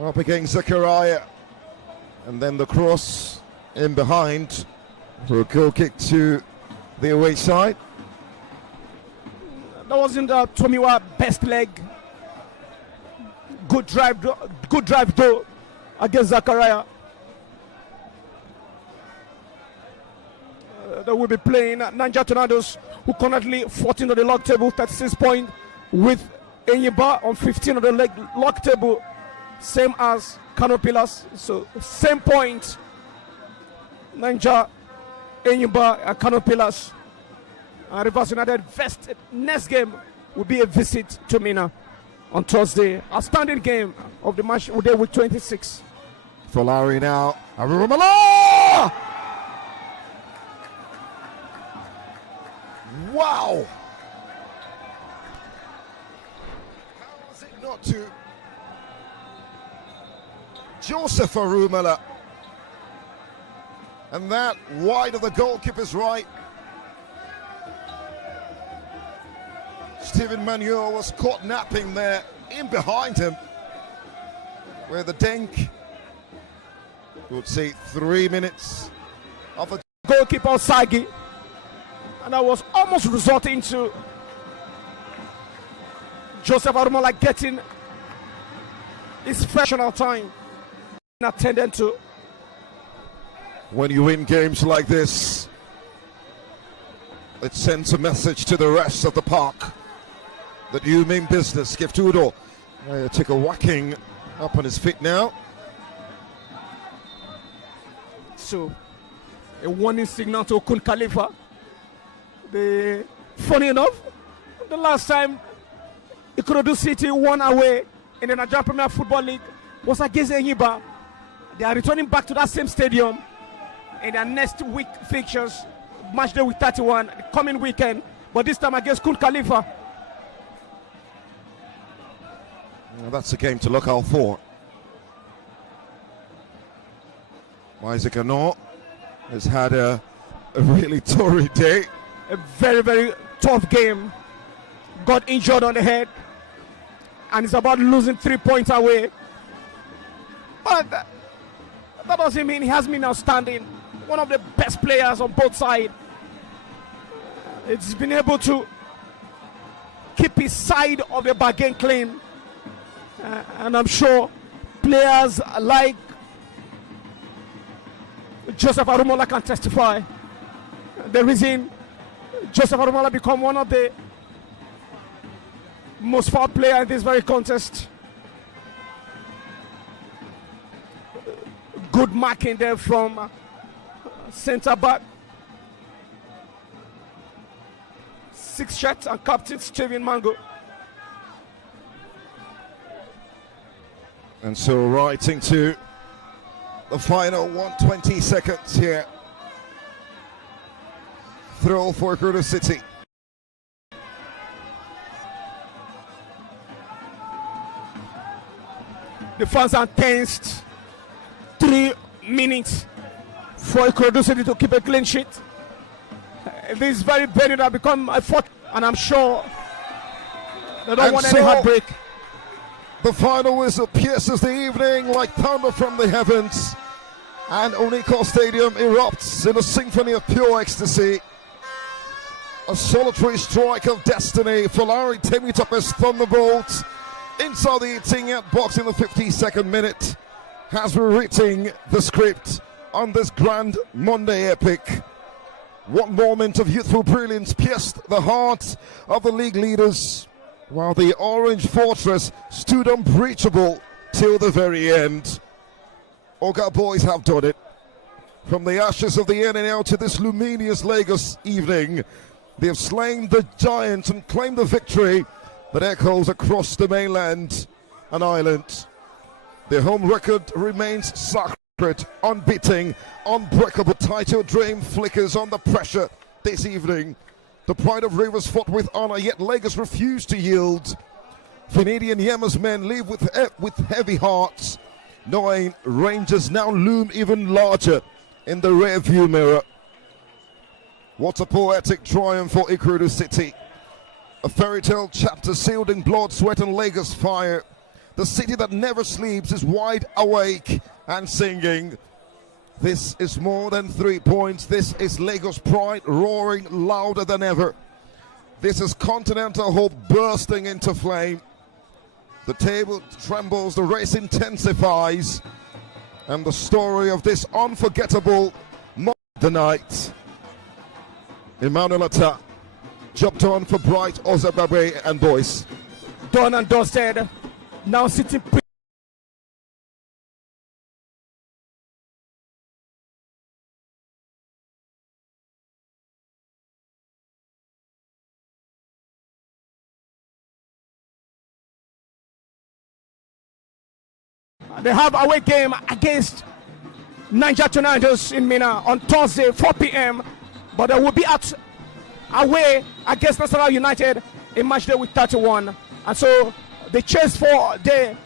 Up against Zachariah. And then the cross in behind for a goal kick to the away side. That wasn't Tomiwa best leg. Good drive though against Zachariah. They will be playing Niger Tornadoes, who currently 14 on the log table, 36 points, with Enyimba on 15 on the log table, same as Kano Pillars. So same point. Niger, Enyimba, and Kano Pillars. Rivers United next game will be a visit to Mina on Thursday. A standing game of the match will be with 26. For Larry now. Arumala! Wow! How was it not to Joseph Arumala? And that wide of the goalkeeper's right. Stephen Manuel was caught napping there in behind him, where the Denk would see 3 minutes of the goalkeeper Sagi. And that was almost resulting to Joseph Arumala getting his professional time attended to. When you win games like this, it sends a message to the rest of the park that you mean business. Giftudo take a whacking up on his feet now. So, a warning signal to Kun Khalifa. Funny enough, the last time IKORODU City won away in the Nigerian Premier Football League was against Enyimba. They are returning back to that same stadium in their next week fixtures, match day week 31, the coming weekend, but this time against Kun Khalifa. Well, that's a game to look out for. Isaac Anor has had a really torrid day. A very, very tough game. Got injured on the head and is about losing 3 points away. But that doesn't mean he has been outstanding. One of the best players on both sides. It's been able to keep his side of the bargain clean. And I'm sure players like Joseph Arumola can testify. The reason Joseph Arumola become one of the most foul players in this very contest. Good marking there from centre back. 6 shots and captain Steven Mango. And so right into the final 120 seconds here. Throw for IKORODU City. The fans are tensed. 3 minutes for IKORODU City to keep a clean sheet. This very venue that become a fort, and I'm sure they don't want any heartbreak. The final whistle pierces the evening like thunder from the heavens, and Oniko Stadium erupts in a symphony of pure ecstasy. A solitary strike of destiny for Larry Temitope's Thunderbolt inside the 18-yard box in the 52nd minute has rewritten the script on this grand Monday epic. One moment of youthful brilliance pierced the heart of the league leaders, while the Orange Fortress stood unbreachable till the very end. Oga boys have done it. From the ashes of the NNL to this luminous Lagos evening, they have slain the giants and claimed the victory that echoes across the mainland and island. Their home record remains sacred. Unbeaten, unbreakable title dream flickers on the pressure this evening. The Pride of Rivers fought with honor, yet Lagos refused to yield. Canadian Yema's men live with heavy hearts, knowing Rangers now loom even larger in the rear-view mirror. What a poetic triumph for IKORODU City. A fairy tale chapter sealed in blood, sweat and Lagos fire. The city that never sleeps is wide awake and singing. This is more than 3 points. This is Lagos pride roaring louder than ever. This is continental hope bursting into flame. The table trembles, the race intensifies, and the story of this unforgettable the night. Emmanuel Atta, job done for Bright Ozababe and boys. Done and dusted. Now sitting. They have away game against Niger Tornadoes in Mina on Thursday, 4 p.m. But they will be away against National United in match day week 31. And so the chase for the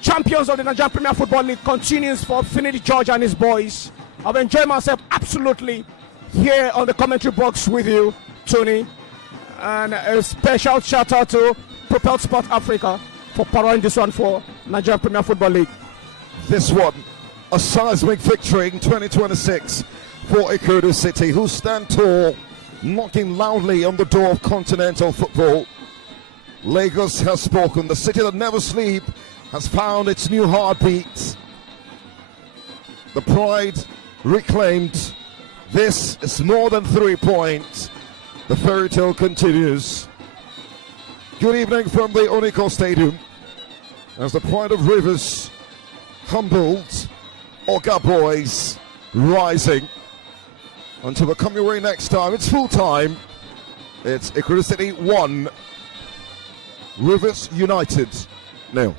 champions of the Nigerian Premier Football League continues for Finidi George and his boys. I've enjoyed myself absolutely here on the commentary box with you, Tony. And a special shout out to Propel Sport Africa for powering this one for Nigerian Premier Football League. This one, a seismic victory in 2026 for IKORODU City, who stand tall, knocking loudly on the door of continental football. Lagos has spoken. The city that never sleeps has found its new heartbeat. The pride reclaimed. This is more than 3 points. The fairy tale continues. Good evening from the Oniko Stadium as the Pride of Rivers humbled Oga boys rising. Until we come your way next time, it's full time. It's IKORODU City 1, Rivers United 0.